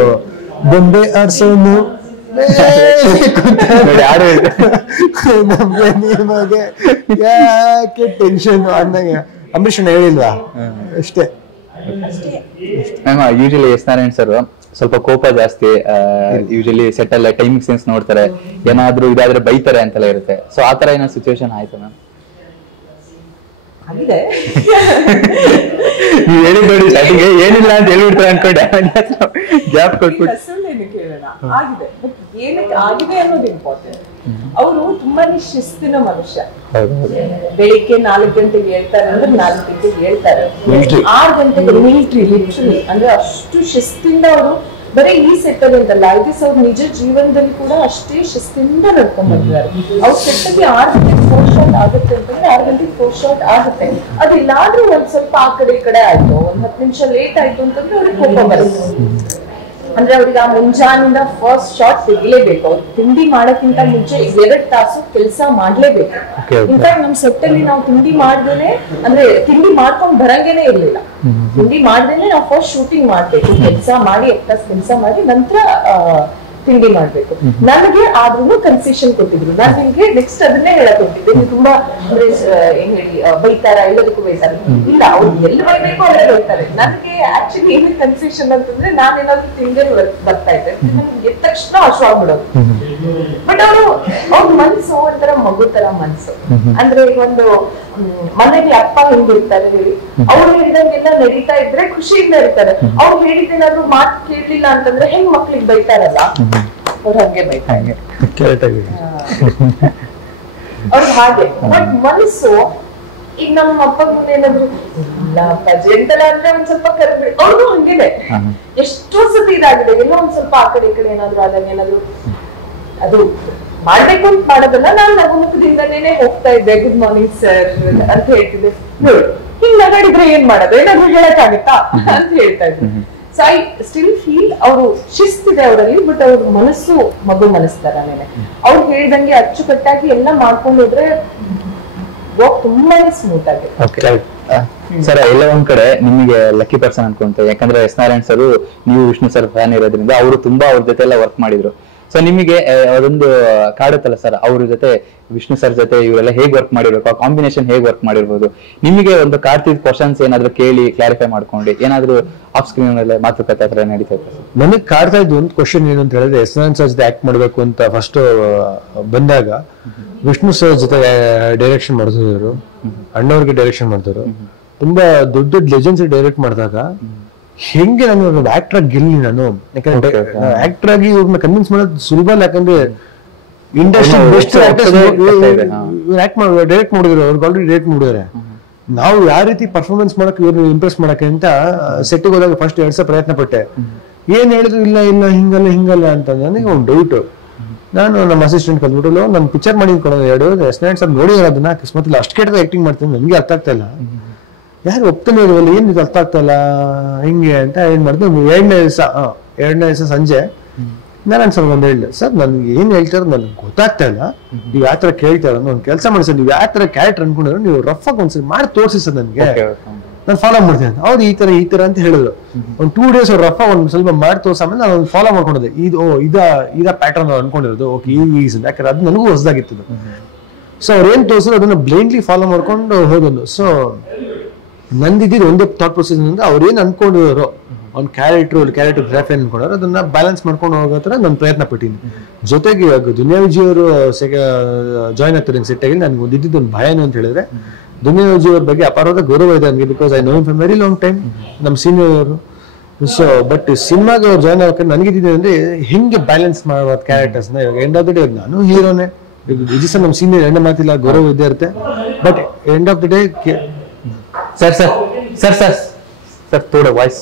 ಬೊಂಬೆ ಆಡ್ಸೋನು ನಿಮಗೆ ಯಾಕೆ ಟೆನ್ಷನ್ ಅಂದಂಗೆ ಅಂಬರೀಷ್ ಹೇಳಿಲ್ವಾ ಅಷ್ಟೇ. Ma'am usually S Narayan sir ಸ್ವಲ್ಪ ಕೋಪ ಜಾಸ್ತಿ, ಯೂಶಲಿ ಸೆಟ್ ಅಲ್ಲ ಟೈಮಿಂಗ್ ಸೆನ್ಸ್ ನೋಡ್ತಾರೆ, ಏನಾದ್ರೂ ಇದಾದ್ರೆ ಬೈತಾರೆ ಅಂತೆಲ್ಲ ಇರುತ್ತೆ. ಸೊ ಆತರ ಏನೋ ಸಿಚುವೇಶನ್ ಆಯ್ತು ಮ್ಯಾಮ್? ಆಗಿದೆ, ನೀವು ಹೇಳಿ ನೋಡಿ ಸ್ಟಾರ್ಟಿಂಗ್ ಏನಿಲ್ಲ ಅಂತ ಹೇಳ್ಬಿಡ್ತಾರೆ ಅನ್ಕೊಂಡೆ, ಗ್ಯಾಪ್ ಕೊಟ್ಬಿಟ್ಟು ಕೇಳೋಣ. ಆಗಿದೆ, ಬಟ್ ಏನಕ್ಕೆ ಆಗಿದೆ ಅನ್ನೋದು ಇಂಪಾರ್ಟೆಂಟ್. ಅವರು ತುಂಬಾನೇ ಶಿಸ್ತಿನ ಮನುಷ್ಯ. ಬೆಳಿಗ್ಗೆ 4 ಗಂಟೆಗೆ ಹೇಳ್ತಾರೆ ಅಂದ್ರೆ 4 ಗಂಟೆಗೆ ಹೇಳ್ತಾರೆ, 6 ಗಂಟೆಗೆ ಮಿಲಿಟರಿ ಲಿಟ್ರಲಿ ಅಂದ್ರೆ ಅಷ್ಟು ಶಿಸ್ತಿಂದ ಅವರು ಬರೀ ಈ ಸೆಟ್ ಅಲ್ಲಿ ಅಂತಲ್ಲ, ಐದಿಸ್ ಅವ್ರ ನಿಜ ಜೀವನದಲ್ಲಿ ಕೂಡ ಅಷ್ಟೇ ಶಿಸ್ತಿಂದ ನಡ್ಕೊಂಡ್ ಬಂದಿದ್ದಾರೆ. ಅವ್ರ ಸೆಟ್ಗೆ 6 ಗಂಟೆಗೆ 4 ಶಾಟ್ ಆಗುತ್ತೆ ಅಂತಂದ್ರೆ 6 ಗಂಟೆಗೆ 4 ಶಾಟ್ ಆಗುತ್ತೆ. ಅದಿಲ್ಲಾದ್ರೂ ಒಂದ್ ಸ್ವಲ್ಪ ಆ ಕಡೆ ಈ ಕಡೆ ಆಯ್ತು, ಒಂದ್ 10 ನಿಮಿಷ ಲೇಟ್ ಆಯ್ತು ಅಂತಂದ್ರೆ ಅವ್ರಿಗೆ ಕೋಪ ಬರುತ್ತೆ. ಅಂದ್ರೆ ಅವ್ರಿಗೆ ಆ ಮುಂಜಾನಿಂದ ಫಸ್ಟ್ ಶಾಟ್ ತೆಗಿಲೇಬೇಕು. ಅವ್ರು ತಿಂಡಿ ಮಾಡಕ್ಕಿಂತ ಮುಂಚೆ 2 ತಾಸು ಕೆಲಸ ಮಾಡ್ಲೇಬೇಕು. ಇನ್ಫ್ಯಾಕ್ಟ್ ನಮ್ ಸೆಟ್ ಅಲ್ಲಿ ನಾವು ತಿಂಡಿ ಮಾಡ್ದೇನೆ, ಅಂದ್ರೆ ತಿಂಡಿ ಮಾಡ್ಕೊಂಡ್ ಬರಂಗೇನೆ ಇರ್ಲಿಲ್ಲ. ತಿಂಡಿ ಮಾಡ್ದೇನೆ ನಾವು ಫಸ್ಟ್ ಶೂಟಿಂಗ್ ಮಾಡ್ಬೇಕು, ಕೆಲಸ ಮಾಡಿ 2 ತಾಸು ಕೆಲಸ ಮಾಡಿ ನಂತರ ತಿಂಡಿ ಮಾಡ್ಬೇಕು. ನನಗೆ ಆದ್ರೂ ಕನ್ಸೆಷನ್ ಕೊಟ್ಟಿದ್ರು. ನಾನು ನಿಮ್ಗೆ ನೆಕ್ಸ್ಟ್ ಅದನ್ನೇ ಹೇಳಕ್ ಹೋಗ್ತಿದ್ದೆ, ನೀವು ತುಂಬಾ ಅಂದ್ರೆ ಏನ್ ಹೇಳಿ ಬೈತಾರ, ಎಲ್ಲದಕ್ಕೂ ಬೈತಾರ ಇಲ್ಲ, ಅವ್ರು ಎಲ್ಲಿ ಬೈಬೇಕು ಅಲ್ಲೇ ಬೈತಾರೆ. ನನಗೆ ಆಕ್ಚುಲಿ ಏನ್ ಕನ್ಸೆಷನ್ ಅಂತಂದ್ರೆ ನಾನೇನಾದ್ರು ತಿಂಡಿ ಬರ್ತಾ ಇದ್ದೆ, ಎದ್ದ ತಕ್ಷಣ ಹಶ್ವಾಗ್ಬಿಡೋದು. ಬಟ್ ಅವ್ರ ಮನ್ಸು ಒಂಥರ ಮಗು ತರ ಮನ್ಸು. ಅಂದ್ರೆ ಒಂದು ಮನೆಗೆ ಅಪ್ಪ ಹೆಂಗಿರ್ತಾರೆ ಹೇಳಿ, ಅವ್ರು ಹೇಳಿದಂಗೆಲ್ಲ ನಡೀತಾ ಇದ್ರೆ ಖುಷಿಯಿಂದ ಇರ್ತಾರೆ. ಅವ್ರು ಹೇಳಿದ್ದೇನಾದ್ರು ಮಾತು ಕೇಳಲಿಲ್ಲ ಅಂತಂದ್ರೆ ಹೆಂಗ್ ಮಕ್ಳಿಗೆ ಬೈತಾರಲ್ಲ, ಅವ್ರು ಹಂಗೆ ಬೈತಾರೆ ಅವ್ರಿಗೆ ಹಾಗೆ. ಬಟ್ ಮನಸ್ಸು ಈಗ ನಮ್ಮ ಅಪ್ಪ ಮುಂದೆ ಏನಾದ್ರು ಇಲ್ಲ ಅಪ್ಪಾಜಿ ಎಂತೆಲ್ಲ ಅಂದ್ರೆ ಒಂದ್ ಸ್ವಲ್ಪ ಕರೆದ್ಬಿಡಿ. ಅವ್ರು ಹಂಗೇನೆ ಎಷ್ಟೋ ಸತಿ ಇದಾಗಿದೆ, ಏನೋ ಒಂದ್ ಸ್ವಲ್ಪ ಆ ಕಡೆ ಈ ಕಡೆ ಏನಾದ್ರು ಆದಾಗ ಏನಾದ್ರು ಅದು ಮಾಡ್ಬೇಕು ಅಂತ ಮಾಡೋದಲ್ಲ, ನಾನು ನಗುಮುಖದಿಂದನೇ ಹೋಗ್ತಾ ಇದ್ದೆ, ಗುಡ್ ಮಾರ್ನಿಂಗ್ ಸರ್ ಅಂತ ಹೇಳ್ತಿದ್ದೆ. ಹಿಂಗ್ ನಗಾಡಿದ್ರೆ ಏನ್ ಮಾಡೋದು, ಏನಾದ್ರು ಹೇಳಕ್ಕಾಗತ್ತಾ ಅಂತ ಹೇಳ್ತಾ ಇದ್ದೆ. ಸೊ ಐ ಸ್ಟಿಲ್ ಫೀಲ್ ಅವರು ಶಿಸ್ತಿದೆ ಅವರಲ್ಲಿ, ಬಟ್ ಅವ್ರ ಮನಸ್ಸು ಮಗು ಮನಸ್ತಾರನೇನೆ. ಅವ್ರು ಹೇಳ್ದಂಗೆ ಅಚ್ಚುಕಟ್ಟಾಗಿ ಎಲ್ಲ ಮಾಡ್ಕೊಂಡು ಹೋದ್ರೆ ವಾಕ್ ತುಂಬಾನೇ ಸ್ಮೂತ್ ಆಗಿದೆ. ಸರ್ ಎಲ್ಲ ಒಂದ್ ಕಡೆ ನಿಮಗೆ ಲಕ್ಕಿ ಪರ್ಸನ್ ಅನ್ಕೊಂತ, ಯಾಕಂದ್ರೆ ಎಸ್ ನಾರಾಯಣ್ ಸರ್ ನೀವು ವಿಷ್ಣು ಸರ್ ಫ್ಯಾನ್ ಇರೋದ್ರಿಂದ ಅವರು ತುಂಬಾ ಅವ್ರ ಜೊತೆ ಎಲ್ಲ ವರ್ಕ್ ಮಾಡಿದ್ರು. ಸೊ ನಿಮಗೆ ಅದೊಂದು ಕಾಡುತ್ತಲ್ಲ ಸರ್, ಅವ್ರ ಜೊತೆ ವಿಷ್ಣು ಸರ್ ಜೊತೆ ಇವರೆಲ್ಲ ಹೇಗ್ ವರ್ಕ್ ಮಾಡಿರ್ಬೇಕು, ಆ ಕಾಂಬಿನೇಷನ್ ಹೇಗ್ ವರ್ಕ್ ಮಾಡಿರ್ಬೋದು, ನಿಮಗೆ ಒಂದು ಕಾರ್ತಿಕ್ ಕ್ವಶನ್ಸ್ ಏನಾದ್ರು ಕೇಳಿ ಕ್ಲಾರಿಫೈ ಮಾಡ್ಕೊಂಡು ಏನಾದ್ರು ಆಫ್ ಸ್ಕ್ರೀನ್ ಅಲ್ಲೇ ಮಾತುಕತೆ ಹತ್ರ ನಡೀತಾ ಇತ್ತು? ನನಗೆ ಕಾಡ್ತಾ ಇದ್ದು ಒಂದು ಕ್ವಶನ್ ಏನು ಅಂತ ಹೇಳಿದ್ರೆ, ಎಸ್ ನಾರಾಯಣ್ ಸರ್ ಜೊತೆ ಆಕ್ಟ್ ಮಾಡ್ಬೇಕು ಅಂತ ಫಸ್ಟ್ ಬಂದಾಗ ವಿಷ್ಣು ಸರ್ ಜೊತೆ ಡೈರೆಕ್ಷನ್ ಮಾಡ್ತಿದ್ರು, ಅಣ್ಣವ್ರಿಗೆ ಡೈರೆಕ್ಷನ್ ಮಾಡ್ತಿದ್ರು. ತುಂಬಾ ದೊಡ್ಡ ದೊಡ್ಡ ಲೆಜೆಂಡ್ಸ್ ಡೈರೆಕ್ಟ್ ಮಾಡಿದಾಗ ಹೆಂಗೆ ನಾನು ಆಕ್ಟರ್ ಆಗಿ ಗೆಲ್ಲಿ, ನಾನು ಯಾಕಂದ್ರೆ ಆಕ್ಟರ್ ಆಗಿ ಇವ್ರನ್ನ ಕನ್ವಿನ್ಸ್ ಮಾಡೋದು ಸುಲಭ ಅಲ್ಲ. ಯಾಕಂದ್ರೆ ಇಂಡಸ್ಟ್ರಿ ಬೆಸ್ಟ್ ಡೈರೆಕ್ಟ್ ಮಾಡಿದ್ರು, ಅವ್ರಿಗೆ ಆಲ್ರೆಡಿ ಡೈರೆಕ್ಟ್ ಮಾಡಿದ್ದಾರೆ. ನಾವು ಯಾವ ರೀತಿ ಪರ್ಫಾರ್ಮೆನ್ಸ್ ಮಾಡಕ್ ಇವ್ರನ್ನ ಇಂಪ್ರೆಸ್ ಮಾಡಕ್ಕೆ ಅಂತ ಸೆಟ್ಟಿಗೆ ಹೋದಾಗ ಫಸ್ಟ್ 2 ಸಲ ಪ್ರಯತ್ನ ಪಟ್ಟೆ. ಏನ್ ಹೇಳಿದ್ರು ಇಲ್ಲ ಇಲ್ಲ ಹಿಂಗಲ್ಲ ಹಿಂಗಲ್ಲ ಅಂತ ನನಗೆ ಒಂದು ಡೌಟ್. ನಾನು ನಮ್ಮ ಅಸಿಸ್ಟೆಂಟ್ ಕಲ್ಬಿಟ್ಟು ನಾನು ಪಿಕ್ಚರ್ ಮಾಡಿದ್ಕೊಳೋದು 2 ಎಸ್ ನಾರಾಯಣ್ ಸರ್ ನೋಡಿದ್ರೆ ಅದನ್ನ ಅಕಸ್ಮಾತ್ ಅಷ್ಟು ಕೆಟ್ಟದ ಆಕ್ಟಿಂಗ್ ಮಾಡ್ತೀನಿ, ನನಗೆ ಅರ್ಥ ಆಗ್ತಾ ಇಲ್ಲ, ಯಾರು ಒಪ್ತಾನೆ ಇರುವಲ್ಲ, ಏನ್ ಇದು ಅರ್ಥ ಆಗ್ತಾ ಇಲ್ಲ ಹಿಂಗೆ ಅಂತ ಏನ್ ಮಾಡಿದೆ. 2ನೇ ದಿವಸ ಸಂಜೆ ನಾರಾಯಣ್ ಸರ್ ಬಂದು ಹೇಳಿದೆ, ಸರ್ ನನ್ಗೆ ಏನ್ ಹೇಳ್ತಾರ ನನ್ಗೆ ಗೊತ್ತಾಗ್ತಾ ಇಲ್ಲ, ನೀವು ಯಾವ ತರ ಕೇಳ್ತಾರ, ಒಂದು ಕೆಲಸ ಮಾಡಿ ಸರ್, ನೀವು ಯಾವ ತರ ಕ್ಯಾರೆಕ್ಟರ್ ಅನ್ಕೊಂಡಿರೋ ನೀವು ರಫ್ ಆಗಿ ಒಂದ್ಸರಿ ಮಾಡಿ ತೋರಿಸಿ ಸರ್, ನನ್ಗೆ ನಾನು ಫಾಲೋ ಮಾಡ್ತೀನಿ ಅಂತ. ಹೌದು ಈ ತರ ಅಂತ ಹೇಳಿದ್ರು. ಒಂದು 2 ಡೇಸ್ ಅವ್ರು ರಫ್ ಒಂದ್ ಸ್ವಲ್ಪ ಮಾಡಿ ತೋರ್ಸ ಆಮೇಲೆ ನಾನು ಫಾಲೋ ಮಾಡ್ಕೊಂಡಿದ್ದೆ. ಇದ ಪ್ಯಾಟರ್ನ್ ಅನ್ಕೊಂಡಿರೋದು, ಓಕೆ ಈ ರೀಸನ್, ಯಾಕಂದ್ರೆ ಅದು ನನಗೂ ಹೊಸದಾಗಿತ್ತು. ಸೊ ಅವ್ರು ಏನ್ ತೋರಿಸಿದ್ರು ಅದನ್ನ ಬ್ಲೈಂಡ್ಲಿ ಫಾಲೋ ಮಾಡ್ಕೊಂಡು ಹೋಗೋದು. ಸೊ ನಂದಿದ್ದು ಒಂದೇ ಥಾಟ್ ಪ್ರೊಸೆಸ್ ಅಂದ್ರೆ ಅವ್ರು ಏನ್ ಅನ್ಕೊಂಡಿರೋ ಅವ್ನ ಕ್ಯಾರೆಕ್ಟರ್ ಗ್ರಾಫಿ ಅನ್ಕೊಂಡ್ರೆ ಅದನ್ನ ಬ್ಯಾಲೆನ್ಸ್ ಮಾಡ್ಕೊಂಡು ಹೋಗೋ ತರ ನಾನು ಪ್ರಯತ್ನ ಪಟ್ಟಿನಿ. ಜೊತೆಗೆ ಇವಾಗ ದುನಿಯಾ ವಿಜಯ್ ಅವರು ಜಾಯ್ನ್ ಆಗ್ತಾರೆ ಸೆಟ್ ಆಗಿ. ನನ್ಗೆ ಒಂದಿದ್ದು ಒಂದು ಭಯ ಏನು ಅಂತ ಹೇಳಿದ್ರೆ, ದುನಿಯಾ ವಿಜಯ್ ಅವ್ರ ಬಗ್ಗೆ ಅಪಾರವಾದ ಗೌರವ ಇದೆ ನನಗೆ, because I know him from very long time, ನಮ್ಮ ಸೀನಿಯರ್ ಅವರು. ಸೊ ಬಟ್ ಸಿನಿಮಾಗೆ ಅವ್ರು ಜಾಯ್ನ್ ಆಗಕ್ಕೆ ನನಗಿದ್ದಿದೆ ಅಂದ್ರೆ ಹೆಂಗೆ ಬ್ಯಾಲೆನ್ಸ್ ಮಾಡೋದು ಕ್ಯಾರೆಕ್ಟರ್ಸ್ ನ. ಇವಾಗ ಎಂಡ್ ಆಫ್ ದ ಡೇ ನಾನು ಹೀರೋನೇ, ವಿಜಯ್ ಸರ್ ನಮ್ಮ ಸೀನಿಯರ್, ಎಂಡ ಮಾತಿಲ್ಲ, ಗೌರವ ಇದ್ದೇ ಇರುತ್ತೆ. But end of the day sir ತೋಡ ವಾಯ್ಸ್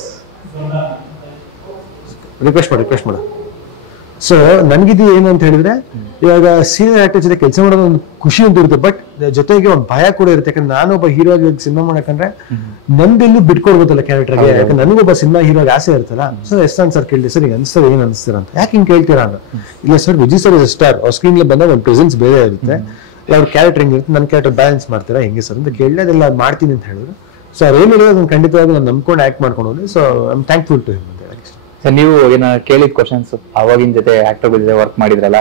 ರಿಕ್ವೆಸ್ಟ್ ಮಾಡು. ಸೊ ನನ್ಗಿದ್ದು ಏನು ಅಂತ ಹೇಳಿದ್ರೆ, ಇವಾಗ ಸೀನಿಯರ್ ಆಕ್ಟರ್ ಜೊತೆ ಕೆಲಸ ಮಾಡೋದು ಒಂದು ಖುಷಿ ಅಂತ ಇರುತ್ತೆ, ಬಟ್ ಜೊತೆಗೆ ಒಂದು ಭಯ ಕೂಡ ಇರುತ್ತೆ. ಯಾಕಂದ್ರೆ ನಾನೊಬ್ಬ ಹೀರೋ ಆಗಿ ಸಿನಿಮಾ ಮಾಡಕಂದ್ರೆ ನಂದೆಲ್ಲೂ ಬಿಟ್ಕೊಡ್ಬೋದಲ್ಲ ಕ್ಯಾರೆಕ್ಟರ್ಗೆ, ಯಾಕಂದ್ರೆ ನನಗೊಬ್ಬ ಸಿನಿಮಾ ಹೀರೋಗೆ ಆಸೆ ಇರ್ತಲ್ಲ. ಸೊ ಎಸ್ ನಾನ್ ಸರ್ ಕೇಳಿದೆ, ಸರ್ ಈಗ ಅನ್ಸ್ತಾರೆ ಏನ್ ಅನ್ಸ್ತೀರ ಅಂತ. ಯಾಕೆ ಹಿಂಗ್ ಕೇಳ್ತೀರಾ ಅಂತ. ಇಲ್ಲ sir, Vijay sir is star, ಅವ್ರ ಸ್ಕ್ರೀನ್ ಬಂದಾಗ ಒಂದು ಪ್ರೆಸೆನ್ಸ್ ಬೇರೆ ಇರುತ್ತೆ, ಅವ್ರ ಕ್ಯಾರೆಕ್ಟರ್ ಹೆಂಗಿರುತ್ತೆ, ನನ್ನ ಕ್ಯಾರೆಕ್ಟರ್ ಬ್ಯಾಲೆನ್ಸ್ ಮಾಡ್ತೀರಾ ಹೆಂಗೆ ಸರ್ ಅಂತ ಕೇಳಿದೆ. ಅದೆಲ್ಲ ಮಾಡ್ತೀನಿ ಅಂತ ಹೇಳಿದ್ರು. ಸೊ ಅವ್ರು ಏನ್ ಹೇಳಿದ್ರು ಅದನ್ನ ಖಂಡಿತವಾಗಿ ನಾನು ನಂಬ್ಕೊಂಡು ಆಕ್ಟ್ ಮಾಡ್ಕೊಂಡು ಹೋಗಿ. So I am thankful to him ಅಂತ ಹೇಳಿ. ಸರ್ ನೀವು ಏನ ಕೇಳಿದ ಕ್ವಶನ್ಸ್ ಅವಾಗಿನ ಜೊತೆ ಆಕ್ಟರ್ ಜೊತೆ ವರ್ಕ್ ಮಾಡಿದ್ರಲ್ಲ,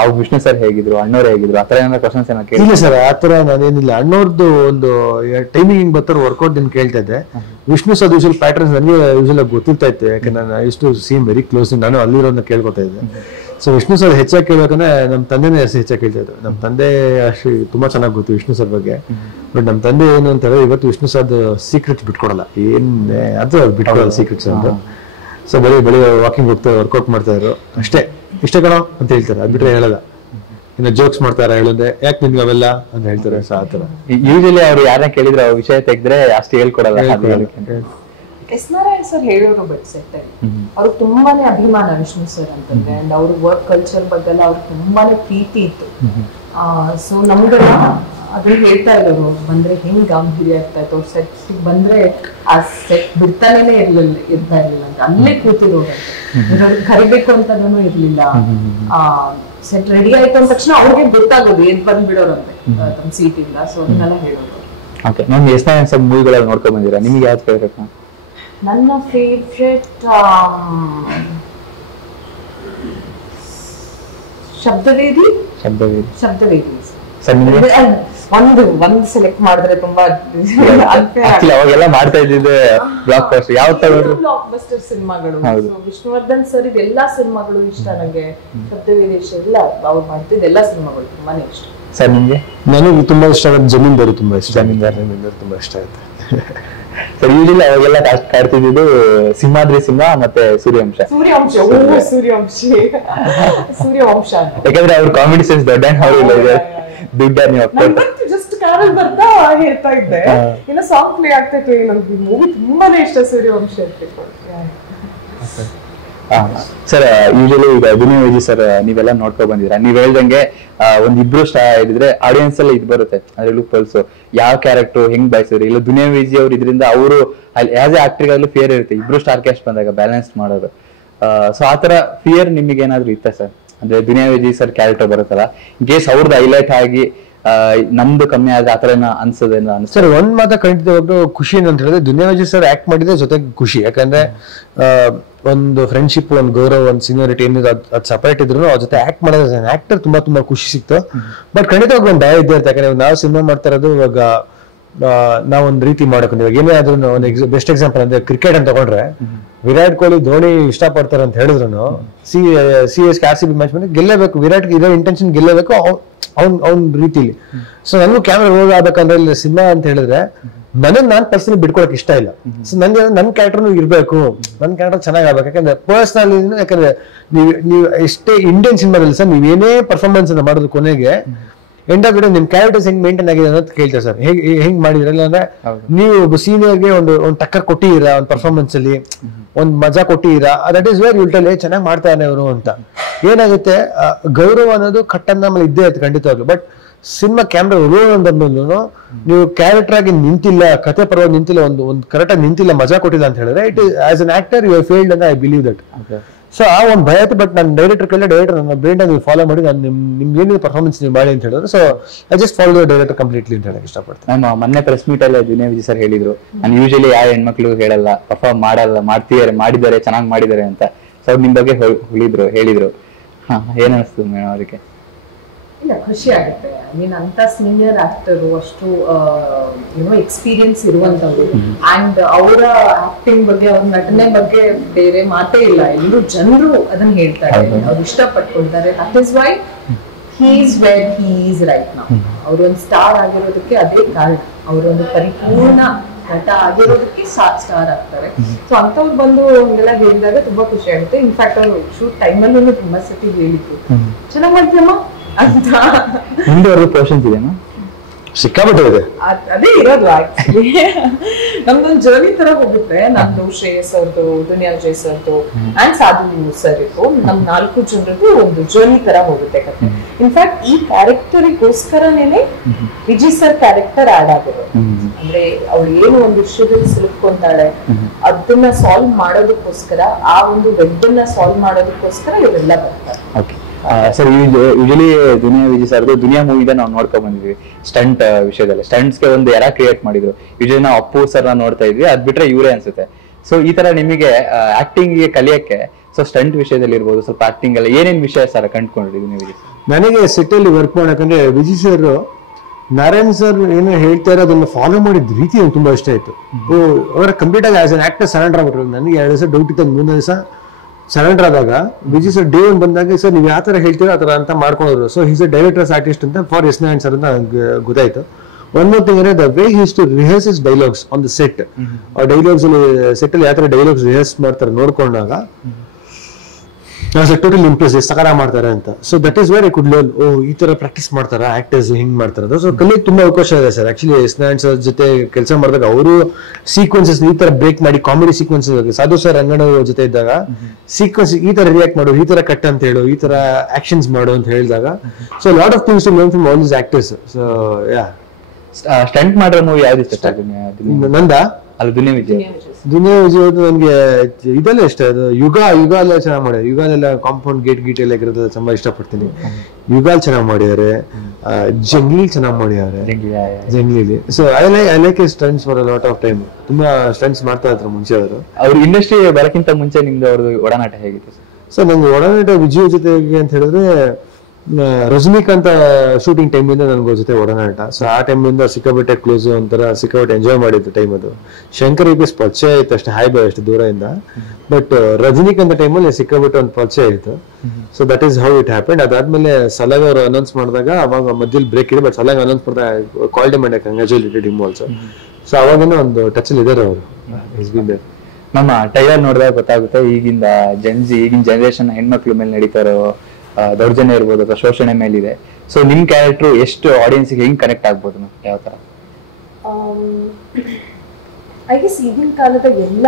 ಅವ್ರು ವಿಷ್ಣು ಸರ್ ಹೇಗಿದ್ರು, ಅಣ್ಣವ್ರು ಹೇಗಿದ್ರು, ಆತರ ಏನಾದ್ರು ಕ್ವಶನ್ಸ್ ಏನೋ ಕೇಳಿ? ಇಲ್ಲ ಸರ್, ಆತರ ನಾನೇನಿಲ್ಲ. ಅಣ್ಣವ್ರದ್ದು ಒಂದು ಟೈಮಿಂಗ್ ಹಿಂಗ್ ಬರ್ತಾರೆ ವರ್ಕೌಟ್ ನಾನು ಕೇಳ್ತಾ ಇದ್ದೆ. ವಿಷ್ಣು ಸರ್ ಯೂಶಲ್ ಪ್ಯಾಟರ್ನ್ಸ್ ನನಗೆ ಯೂಶಲ್ ಗೊತ್ತಿರ್ತಾ ಇತ್ತು, ಯಾಕಂದ್ರೆ ನಾನು ಇಷ್ಟು ಸೇಮ್ ವೆರಿ ಕ್ಲೋಸ್, ನಾನು ಅಲ್ಲಿರೋದನ್ನ ಕೇಳ್ಕೊತಾ ಇದ್ದೆ. ಸೊ ವಿಷ್ಣು ಸರ್ ಹೆಚ್ಚಾಗಿ ಕೇಳ್ಬೇಕಂದ್ರೆ ನಮ್ಮ ತಂದೆನೇ ಹೆಚ್ಚಾಗಿ ಕೇಳ್ತಾ ಇದ್ರು. ನಮ್ಮ ತಂದೆ ಅಷ್ಟು ತುಂಬಾ ಚೆನ್ನಾಗಿ ಗೊತ್ತು ವಿಷ್ಣು ಸರ್ ಬಗ್ಗೆ. ಬಟ್ ನಮ್ಮ ತಂದೆ ಏನು ಅಂತ ಹೇಳಿದ್ರೆ, ಇವತ್ತು ವಿಷ್ಣು ಸರ್ ಸೀಕ್ರೆಟ್ಸ್ ಬಿಟ್ಕೊಡಲ್ಲ, ಏನ್ ಅದು ಬಿಟ್ಕೊಡಲ್ಲ ಸೀಕ್ರೆಟ್ಸ್ ಅಂತ. ಸೊ ಬೆಳಿ ವಾಕಿಂಗ್ ಹೋಗ್ತಾರೆ, ವರ್ಕೌಟ್ ಮಾಡ್ತಾ ಇದ್ರು, ಅಷ್ಟೇ ಇಷ್ಟ ಕಣ ಅಂತ ಹೇಳ್ತಾರೆ, ಅದ್ ಬಿಟ್ರೆ ಹೇಳಲ್ಲ. ಇನ್ನು ಜೋಕ್ಸ್ ಮಾಡ್ತಾರ, ಹೇಳಿದ್ರೆ ಯಾಕೆ ನಿಮ್ಗೆ ಅವೆಲ್ಲ ಅಂತ ಹೇಳ್ತಾರೆ. ಸೊ ಆತರ ಯೂಶಲಿ ಅವ್ರು ಯಾರನ್ನ ಕೇಳಿದ್ರೆ ಅವ್ರ ವಿಷಯ ತೆಗೆದ್ರೆ ಅಷ್ಟು ಹೇಳ್ಕೊಡಲ್ಲ. ಎಸ್ ನಾರಾಯಣ್ ಸರ್ ಹೇಳೋರು ಬಟ್ ಸೆಟ್ ಅವ್ರಿಗೆ ತುಂಬಾನೇ ಅಭಿಮಾನ ವಿಷ್ಣು ಸರ್ ಅಂತಂದ್ರೆ, ಅಂಡ್ ಅವ್ರ ವರ್ಕ್ ಕಲ್ಚರ್ ಬಗ್ಗೆ ಎಲ್ಲ ಅವ್ರಿಗೆ ತುಂಬಾನೇ ಪ್ರೀತಿ ಇತ್ತು. ಸೊ ನಮ್ಗೆಲ್ಲ ಅದನ್ನ ಹೇಳ್ತಾ ಇರೋರು, ಬಂದ್ರೆ ಹೆಂಗ್ ಗಾಂಭೀರ್ಯ ಆಗ್ತಾ ಇತ್ತು, ಅವ್ರ ಸೆಟ್ ಬಂದ್ರೆ ಆ ಸೆಟ್ ಬಿಡ್ತಾನೆ ಇರ್ತಾ ಇರ್ಲಿಲ್ಲ ಅಂತ, ಅಲ್ಲೇ ಕೂತಿರೋರು, ಕರಿಬೇಕು ಅಂತನೂ ಇರ್ಲಿಲ್ಲ. ಸೆಟ್ ರೆಡಿ ಆಯ್ತು ಅಂದ ತಕ್ಷಣ ಅವ್ರಿಗೆ ಗೊತ್ತಾಗೋದು ಏನ್ ಬಂದ್ಬಿಡೋರಂತೆ ತಮ್ಮ ಸೀಟಿಂದ. ಸೊ ಅದನ್ನೆಲ್ಲ ಹೇಳೋರು. ಓಕೆ, ನಾನು ಎಸ್ ನಾರಾಯಣ್ ಸರ್ ಮೂವಿಗಳಲ್ಲಿ ನೋಡ್ಕೊಂಡ್ ಬಂದಿರಾ, ನಿಮ್ಗೆ ಯಾವ್ದು ಫೇವ್ರೇಟ್? ನನ್ನ ಫೇವ್ರೆಟ್ ಶಬ್ದವೇದಿ. ಒಂದು ಸೆಲೆಕ್ಟ್ ಮಾಡಿದ್ರೆ ತುಂಬಾ ಅವಾಗೆಲ್ಲ ಮಾಡ್ತಾ ಇದ್ದಿದ್ದೆ ಬ್ಲಾಕ್ ಬಸ್ಟರ್. ಯಾವ ಬ್ಲಾಕ್ ಬಸ್ಟರ್ ಸಿನಿಮಾಗಳು, ವಿಷ್ಣುವರ್ಧನ್ ಸರ್ ಇದೆಲ್ಲಾ ಸಿನಿಮಾಗಳು ಇಷ್ಟ ನಂಗೆ. ಶಬ್ದವೇದಿ ಎಲ್ಲ ಅವ್ರು ಮಾಡ್ತಿದ್ದ ಎಲ್ಲಾ ಸಿನಿಮಾಗಳು ತುಂಬಾನೇ ಇಷ್ಟ. ಸರ್ ನಿಮ್ಗೆ? ನನಗೆ ತುಂಬಾ ಇಷ್ಟ ಆಗುತ್ತೆ ಜಮೀನ್ದಾರಿ, ತುಂಬಾ ಇಷ್ಟ. ಜಮೀನ್ದಾರಿ ತುಂಬಾ ಇಷ್ಟ ಆಗುತ್ತೆ. ಸರ್ ಯೂಶಲಿ ಅವಾಗೆಲ್ಲ ಕಾಡ್ತಿದ್ದು ಸಿಂಹಾದ್ರಿ ಸಿಂಹ ಮತ್ತೆ ಸೂರ್ಯವಂಶ. ಸೂರ್ಯವಂಶ ಯಾಕಂದ್ರೆ ಅವ್ರ ಕಾಮಿಡಿ ಸೆನ್ಸ್ ದೊಡ್ಡ ದುಡ್ಡ ನೀವು ಜಸ್ಟ್ ಕಾರಲ್ಲಿ ಬರ್ತಾ ಹೇಳ್ತಾ ಇದ್ದೆ, ಇನ್ನು ಸಾಂಗ್ ಪ್ಲೇ ಆಗ್ತೈತೆ. ನಮ್ಗೆ ಮೂವಿ ತುಂಬಾನೇ ಇಷ್ಟ ಸೂರ್ಯವಂಶ ಇರ್ಬೇಕು. ಸರ್ ಯೂಶಲಿ ಈಗ ಅಭಿನವ್ ವಿಜಿ ಸರ್ ನೀವೆಲ್ಲ ನೋಡ್ಕೊಂಡ್ ಬಂದಿರ, ನೀವ್ ಹೇಳ್ದಂಗೆ ಒಂದ್ ಇಬ್ರು ಸ್ಟಾರ್ ಇದ್ರೆ ಆಡಿಯನ್ಸ್ ಎಲ್ಲ ಇದ್ ಬರುತ್ತೆ, ಅದ್ರಲ್ಲೂ ಪಲ್ಸು ಯಾವ ಕ್ಯಾರೆಕ್ಟರ್ ಹೆಂಗ್ ಬಯಸಿದ್ರು. ಇಲ್ಲ ದುನಿಯಾ ವಿಜಿ ಅವ್ರು ಇದರಿಂದ ಅವರು ಆಸ್ ಎ ಆಕ್ಟರ್ಗಾಗ್ಲೂ ಫಿಯರ್ ಇರುತ್ತೆ, ಇಬ್ರು ಸ್ಟಾರ್ ಕ್ಯಾಸ್ಟ್ ಬಂದಾಗ ಬ್ಯಾಲೆನ್ಸ್ ಮಾಡೋದು. ಸೊ ಆತರ ಫಿಯರ್ ನಿಮಗೆ ಏನಾದ್ರು ಇತ್ತ ಸರ್? ಅಂದ್ರೆ ದುನಿಯಾ ವಿಜಿ ಸರ್ ಕ್ಯಾರೆಕ್ಟರ್ ಬರುತ್ತಲ್ಲ, ಇನ್ ಕೇಸ್ ಅವ್ರದ್ದು ಹೈಲೈಟ್ ಆಗಿ ನಮ್ದು ಕಮ್ಮಿ ಆದ್ರೆ ಆತರ ಅನ್ಸೋದೇನ? ಸರ್ ಒಂದ್ ಮಾತ ಖಂಡಿತವಾಗ್ಲೂ ಖುಷಿ ಅಂತ ಹೇಳಿದ್ರೆ ದುನಿಯಾ ವಿಜಿ ಸರ್ ಆಕ್ಟ್ ಮಾಡಿದ್ರೆ ಜೊತೆಗೆ ಖುಷಿ. ಯಾಕಂದ್ರೆ ಒಂದು ಫ್ರೆಂಡ್ಶಿಪ್, ಒಂದು ಗೌರವ, ಒಂದು ಸೀನಿಯಾರಿಟಿ ಏನಿದೆ ಅದು ಸಪರೇಟ್ ಇದ್ರು ಅವ್ರ ಜೊತೆ ಆಕ್ಟ್ ಮಾಡೋದು ಆಕ್ಟರ್ ತುಂಬಾ ಖುಷಿ ಸಿಕ್ತು. ಬಟ್ ಖಂಡಿತವಾಗಿ ಒಂದು ಭಯ ಇದ್ದೇ ಇರುತ್ತೆ. ಯಾಕಂದ್ರೆ ನಾವು ಸಿನಿಮಾ ಮಾಡ್ತಾ ಇರೋದು ಇವಾಗ ನಾವೊಂದ್ ರೀತಿ ಮಾಡಕೊಂಡು, ಇವಾಗ ಏನೇ ಆದ್ರೂ ಒಂದು ಬೆಸ್ಟ್ ಎಕ್ಸಾಂಪಲ್ ಅಂದ್ರೆ ಕ್ರಿಕೆಟ್ ಅಂತ ತಗೊಂಡ್ರೆ, ವಿರಾಟ್ ಕೊಹ್ಲಿ ಧೋನಿ ಇಷ್ಟ ಪಡ್ತಾರೆ ಅಂತ ಹೇಳಿದ್ರು CSK RCB ಮ್ಯಾಚ್ ಬಂದ್ರೆ ಗೆಲ್ಲೇಬೇಕು, ವಿರಾಟ್ ಇರೋ ಇಂಟೆನ್ಷನ್ ಗೆಲ್ಲೇಬೇಕು ಅವ್ನ ರೀತಿಲಿ. ಸೊ ನನಗೂ ಕ್ಯಾಮ್ರಾ ರೋಲ್ ಆಗ್ಬೇಕಂದ್ರೆ ಇಲ್ಲಿ ಸಿನಿಮಾ ಅಂತ ಹೇಳಿದ್ರೆ ನಾನ್ ಪರ್ಸನಲಿ ಬಿಟ್ಕೊಳಕ್ ಇಷ್ಟ ಇಲ್ಲ. ಸೊ ನನ್ಗೆ ನನ್ ಕ್ಯಾರೆಕ್ಟರ್ನು ಇರ್ಬೇಕು, ನನ್ ಕ್ಯಾರೆಕ್ಟರ್ ಚೆನ್ನಾಗ್ ಆಗ್ಬೇಕು. ಯಾಕಂದ್ರೆ ಪರ್ಸನಲ್, ಯಾಕಂದ್ರೆ ನೀವು ಎಷ್ಟೇ ಇಂಡಿಯನ್ ಸಿನಿಮಾದಲ್ಲಿ ಸರ್ ನೀವ್ ಏನೇ ಪರ್ಫಾರ್ಮೆನ್ಸ್ ಅನ್ನ ಮಾಡೋದು ಕೊನೆಗೆ ಎಂಡ್ ಆಫ್ ನಿಮ್ ಕ್ಯಾರೆಕ್ಟರ್ಸ್ ಹೆಂಗ್ ಮೇಂಟೈನ್ ಆಗಿದೆ ಅನ್ನೋದು ಕೇಳ್ತಾರೆ ಸರ್. ಹೆಂಗ್ ಮಾಡಿದ್ರಲ್ಲ ಅಂದ್ರೆ ನೀವು ಒಬ್ಬ ಸೀನಿಯರ್ಗೆ ಒಂದು ಟಕ್ಕರ್ ಕೊಟ್ಟಿದ್ದೀರಾ, ಒಂದು ಪರ್ಫಾರ್ಮೆನ್ಸ್ ಅಲ್ಲಿ ಒಂದ್ ಮಜಾ ಕೊಟ್ಟಿದ್ದೀರಾ, that is where you'll tell ಚೆನ್ನಾಗಿ ಮಾಡ್ತಾನೆ ಅವರು ಅಂತ. ಏನಾಗುತ್ತೆ, ಗೌರವ ಅನ್ನೋದು ಕಟ್ಟನ್ನ ಮೇಲೆ ಇದ್ದೇ ಇರುತ್ತೆ ಖಂಡಿತವಾಗ್ಲು. ಬಟ್ ಸಿನಿಮಾ ಕ್ಯಾಮ್ರಾ ರೋಲ್ ಅಂದ್ಮೇಲೂ ನೀವು ಕ್ಯಾರೆಕ್ಟರ್ ಆಗಿ ನಿಂತಿಲ್ಲ, ಕತೆ ಪರವಾಗಿ ನಿಂತಿಲ್ಲ, ಒಂದು ಕರೆಕ್ಟ್ ಆಗಿ ನಿಂತಿಲ್ಲ, ಮಜಾ ಕೊಟ್ಟಿಲ್ಲ ಅಂತ ಹೇಳಿದ್ರೆ it is as an actor you failed ಅಂತ ಐ ಬಿಲೀವ್ ದಟ್. ಸೊ ಆ ಒಂದು ಭಯ ಆಯ್ತು. ಬಟ್ ನಾನು ಡೈರೆಕ್ಟರ್ ಕೇಳಿದ್ರೆ ಡೈರೆಕ್ಟರ್ ನನ್ನ ಬ್ರೈನ್ ನೀವು ಫಾಲೋ ಮಾಡಿ ನಾನು ನಿಮ್ಗೆ ಏನಿದೆ ಪರ್ಫಾರ್ಮೆನ್ಸ್ ನೀವು ಮಾಡಿ ಅಂತ ಹೇಳಿದ್ರು. So I just follow the director completely ಅಂತ ಹೇಳಕ್ ಇಷ್ಟಪಡ್ತೀನಿ. ನಮ್ಮ ಮೊನ್ನೆ ಪ್ರೆಸ್ ಮೀಟ್ ಅಲ್ಲೇ ದುನಿಯಾ ವಿಜಿ ಸರ್ ಹೇಳಿದ್ರು, ನಾನು ಯೂಶಲಿ ಯಾವ ಹೆಣ್ಮಕ್ಳು ಹೇಳಲ್ಲ, ಪರ್ಫಾರ್ಮ್ ಮಾಡಲ್ಲ, ಮಾಡಿದ್ದಾರೆ ಚೆನ್ನಾಗಿ ಮಾಡಿದ್ದಾರೆ ಅಂತ. ಸೊ ಅವ್ರು ನಿಮ್ ಬಗ್ಗೆ ಹೇಳಿದ್ರು. ಏನ್ ಅನಿಸ್ತು ಮೇಡಮ್ ಅದಕ್ಕೆ? ಇಲ್ಲ, ಖುಷಿ ಆಗುತ್ತೆ. ಐ ಮೀನ್ ಅಂತ ಸೀನಿಯರ್ ಆಕ್ಟರ್, ಅಷ್ಟು ಏನೋ ಎಕ್ಸ್ಪೀರಿಯನ್ಸ್ ಇರುವಂತವ್ರು, ಅಂಡ್ ಅವರ ಆಕ್ಟಿಂಗ್ ಬಗ್ಗೆ, ಅವ್ರ ನಟನೆ ಬಗ್ಗೆ ಬೇರೆ ಮಾತೇ ಇಲ್ಲ. ಎಲ್ಲರೂ ಜನರು ಅದನ್ನ ಹೇಳ್ತಾರೆ, ಅವ್ರು ಇಷ್ಟಪಟ್ಕೊಳ್ತಾರೆ. That is why he is where he is right now. ಅವ್ರು ಒಂದು ಸ್ಟಾರ್ ಆಗಿರೋದಕ್ಕೆ ಅದೇ ಕಾರಣ. ಅವರೊಂದು ಪರಿಪೂರ್ಣ ನಟ ಆಗಿರೋದಕ್ಕೆ ಸ್ಟಾರ್ ಆಗ್ತಾರೆ. ಸೊ ಅಂತವ್ರು ಬಂದು ಹಂಗೆಲ್ಲ ಹೇಳಿದಾಗ ತುಂಬಾ ಖುಷಿ ಆಗುತ್ತೆ. ಇನ್ಫ್ಯಾಕ್ಟ್ ಅವ್ರು ಶೂಟ್ ಟೈಮಲ್ಲೂ ತುಂಬಾ ಸತಿ ಹೇಳಿದ್ರು, ಚೆನ್ನಾಗ್ ಮಾಡ್ತೀಯಮ್ಮ ಅಂತ. ಮುಂದೆ ಅವ್ರಿಗೆ ಕ್ವಶನ್ಸ್ ಇದೆನಾ? ಸಿಕ್ಕಾಬಿಟ್ಟೆ ಇದೆ. ಅದೇ ಇರೋದು ಆಕ್ಚುಲಿ. ನಮ್ದೊಂದು ಜರ್ನಿ ತರ ಹೋಗುತ್ತೆ. ನಂದು, ಶ್ರೇಯಸ್ ಅವ್ರದ್ದು, ದುನಿಯಾ ವಿಜಯ್ ಸರ್ದು ಅಂಡ್ ಸಾಧು ಸರ್ ಇತ್ತು. ನಮ್ 4 ಜನರದ್ದು ಒಂದು ಜರ್ನಿ ತರ ಹೋಗುತ್ತೆ ಕತೆ. ಇನ್ಫ್ಯಾಕ್ಟ್ ಈ ಕ್ಯಾರೆಕ್ಟರಿಗೋಸ್ಕರನೇನೆ ವಿಜಯ್ ಸರ್ ಕ್ಯಾರೆಕ್ಟರ್ ಆಡ್ ಆಗಿರೋದು. ಅಂದ್ರೆ ಅವಳು ಏನು ಒಂದು ವಿಷಯದಲ್ಲಿ ಸಿಲುಕೊಂತಾಳೆ, ಅದನ್ನ ಸಾಲ್ವ್ ಮಾಡೋದಕ್ಕೋಸ್ಕರ, ಆ ಒಂದು ವೆಬ್ ಅನ್ನ ಸಾಲ್ವ್ ಮಾಡೋದಕ್ಕೋಸ್ಕರ ಇವರೆಲ್ಲ ಬರ್ತಾರೆ. ಸರ್ ಯೂಶಲಿ ದುನಿಯಾ ವಿಜಿ ಸರ್ದು ದುನಿಯಾ ಮೂವಿದ ನಾವು ನೋಡ್ಕೊಂಡ್ ಬಂದಿದ್ವಿ. ಸ್ಟಂಟ್ ವಿಷಯದಲ್ಲಿ ಸ್ಟಂಟ್ಸ್ಗೆ ಒಂದು ಎರ ಕ್ರಿಯೇಟ್ ಮಾಡಿದ್ರು. ಯೂಶಲಿ ನಾವು ಅಪ್ಪು ಸರ್ ನೋಡ್ತಾ ಇದ್ವಿ, ಅದ್ ಬಿಟ್ರೆ ಇವರೇ ಅನ್ಸುತ್ತೆ. ಸೊ ಈ ತರ ನಿಮಗೆ ಆಕ್ಟಿಂಗ್ ಕಲಿಯಕ್ಕೆ, ಸೊ ಸ್ಟಂಟ್ ವಿಷಯದಲ್ಲಿ ಇರ್ಬೋದು, ಸ್ವಲ್ಪ ಆಕ್ಟಿಂಗ್ ಎಲ್ಲ ಏನೇನ್ ವಿಷಯ ಸರ್ ಕಂಡ್ಕೊಂಡ್ರಿ ದುನಿಯಾ ವಿಜಿ? ನನಗೆ ಸೆಟ್ ಅಲ್ಲಿ ವರ್ಕ್ ಮಾಡಕಂದ್ರೆ ವಿಜಯ್ ಸರ್, ನಾರಾಯಣ್ ಸರ್ ಏನೋ ಹೇಳ್ತಾ ಇರೋದನ್ನ ಫಾಲೋ ಮಾಡಿದ ರೀತಿ ನಂಗೆ ತುಂಬಾ ಇಷ್ಟ ಆಯ್ತು. ಅವರ ಕಂಪ್ಲೀಟ್ ಆಗಿ ಆಸ್ ಅನ್ ಆಕ್ಟರ್ ಸರೆಂಡರ್ ಆಗ್ಬಿಟ್ರು. ನನಗೆ 2 ದಿವಸ ಡೌಟ್ ಇತ್ತು, 3 ದಿವಸ ಸರೆಂಡರ್ ಆದಾಗ ವಿಜಯ್ ಸರ್ ಡೇ 1 ಬಂದಾಗ ಸರ್ ನೀವು ಯಾವ ತರ ಹೇಳ್ತೀರೋ ಆ ತರ ಅಂತ ಮಾಡ್ಕೊಂಡ್ರು. So is a directors artist ಅಂತ ಫಾರ್ ಎಸ್ ನಾರಾಯಣ್ ಸರ್ ಅಂತ ಗೊತ್ತಾಯ್ತು. ಒನ್ ಮೋರ್ ಥಿಂಗ್ ಅಂದ್ರೆ the way he use to rehearse his dialogues on the set. ಆ ಡೈಲಾಗ್ಸ್ ಅಲ್ಲಿ ಸೆಟ್ ಅಲ್ಲಿ ಯಾವ ತರ ಡೈಲಾಗ್ಸ್ ರಿಹರ್ಸ್ ಮಾಡ್ತಾರೆ ನೋಡ್ಕೊಂಡಾಗ ಟೋಟಲ್ ಇಂಪ್ರೆಸ್, ಸಕಾರ ಮಾಡ್ತಾರೆ ಅಂತ. So that is where I could learn, ಈ ತರ ಪ್ರಾಕ್ಟೀಸ್ ಮಾಡ್ತಾರ ಆಕ್ಟರ್ಸ್, ಹಿಂಗ್ ಮಾಡ್ತಾರ. ಸೊ ಕಲಿಯಕ್ಕೆ ತುಂಬಾ ಅವಕಾಶ ಇದೆ sir. Actually S Narayan sir ಜೊತೆ ಕೆಲಸ ಮಾಡಿದಾಗ ಅವರು ಸೀಕ್ವೆನ್ಸಸ್ ಈ ತರ ಬ್ರೇಕ್ ಮಾಡಿ, comedy sequences, Sadhu sir Ranganna ಜೊತೆ ಇದ್ದಾಗ ಸೀಕ್ವೆನ್ಸ್ ಈ ತರ ರಿಯಾಕ್ಟ್ ಮಾಡು, ಈ ತರ ಕಟ್ ಅಂತ ಹೇಳು, ಈ ತರ ಆಕ್ಷನ್ಸ್ ಮಾಡು ಅಂತ ಹೇಳಿದಾಗ, so lot of things to learn from all these actors. So yeah, stunt ಮಾಡೋ ಮೂವಿ ಯಾವ್ದು ಇಷ್ಟ? ನಂದ ಅಲ್ಲ ದುನಿಯಾ ವಿಜಯ್. ದುನಿಯಾ ವಿಜಯ್ ನನ್ಗೆ ಇದೆಲ್ಲ ಇಷ್ಟ. ಅದು ಯುಗ ಎಲ್ಲ ಚೆನ್ನಾಗಿ ಮಾಡ್ಯಾರ. ಯುಗಾಲೆಲ್ಲ ಕಾಂಪೌಂಡ್ ಗೇಟ್ ಎಲ್ಲ ಇರೋದು ತುಂಬಾ ಇಷ್ಟಪಡ್ತೀನಿ. ಯುಗಾಲ್ ಚೆನ್ನಾಗಿ ಮಾಡಿದ್ದಾರೆ, ಜಂಗ್ಲಿ ಚೆನ್ನಾಗಿ ಮಾಡಿದ್ದಾರೆ, ಜಂಗ್ಲಿಲಿ. So I like stunts for a lot of time. ತುಂಬಾ ಸ್ಟಂಟ್ಸ್ ಮಾಡ್ತಾ ಇದ್ರು ಮುಂಚೆ ಅವರು. ಅವ್ರ ಇಂಡಸ್ಟ್ರಿ ಬರಕ್ಕಿಂತ ಮುಂಚೆ ನಿಮ್ದು ಅವ್ರದ್ದು ಒಡನಾಟ ಹೇಗಿತ್ತು ಸರ್? ನಂಗೆ ಒಡನಾಟ ವಿಜಯ್ ಜೊತೆ ಅಂತ ಹೇಳಿದ್ರೆ ರಜನಿಕಾಂತ್ ಶೂಟಿಂಗ್ ಟೈಮ್ ಇಂದ ನನ್ಗೆ ಜೊತೆ ಒಡನಾಟ. ಸೊ ಆ ಟೈಮ್ ಇಂದ ಸಿಕ್ಕಾಪಟ್ಟೆ ಕ್ಲೋಸ್, ಒಂಥರ ಸಿಕ್ಕಾಪಟ್ಟೆ ಎಂಜಾಯ್ ಮಾಡಿದ್ದು ಟೈಮ್ ಅದು. ಶಂಕರ್ ಇಸ್ ಪರಿಚಯ ಆಯ್ತು ಅಷ್ಟೇ, ಹಾಯ್ ಬಾಯ್ ಅಷ್ಟು ದೂರದಿಂದ. ಬಟ್ ರಜನಿಕಾಂತ್ ಟೈಮಲ್ಲಿ ಸಿಕ್ಕಾಪಟ್ಟೆ ಒಂದು ಪರಿಚಯ ಆಯ್ತು. So that is how it happen. ಅದಾದ್ಮೇಲೆ ಸಲಾಗ್ ಅವರು ಅನೌನ್ಸ್ ಮಾಡಿದಾಗ ಅವಾಗ ಮಧ್ಯದಲ್ಲಿ ಬ್ರೇಕ್ ಇದೆ, ಬಟ್ ಸಲಾಗ್ ಅನೌನ್ಸ್ ಮಾಡಿದಾಗ ಕಾಲ್ ಡಿ ಮಾಡಿ ಕಂಗ್ರಾಚುಲೇಟೆಡ್ ಹಿಮ್ ಆಲ್ಸೋ. ಸೊ ಅವಾಗಿನ ಒಂದು ಟಚ್ ಅಲ್ಲಿ ಇದಾರೆ ಅವರು. ನಮ್ಮ ಟೈಲರ್ ನೋಡಿದಾಗ ಗೊತ್ತಾಗುತ್ತೆ ಈಗಿನ ಜನರೇಷನ್ ಹೆಣ್ಮಕ್ಳ ಮೇಲೆ ನಡೀತಾರೋ ದೌರ್ಜನ್ಯ ಇರ್ಬೋದು ಅಥವಾ ಶೋಷಣೆ ಮೇಲಿದೆ. ಸೊ ನಿಮ್ ಕ್ಯಾರೆಕ್ಟರ್ ಎಷ್ಟು ಆಡಿಯನ್ಸ್ ಹೆಂಗ್ ಕನೆಕ್ಟ್ ಆಗ್ಬೋದು ಯಾವ ತರ? ಐ ಗೆಸ್ ಈಗಿನ ಕಾಲದ ಎಲ್ಲ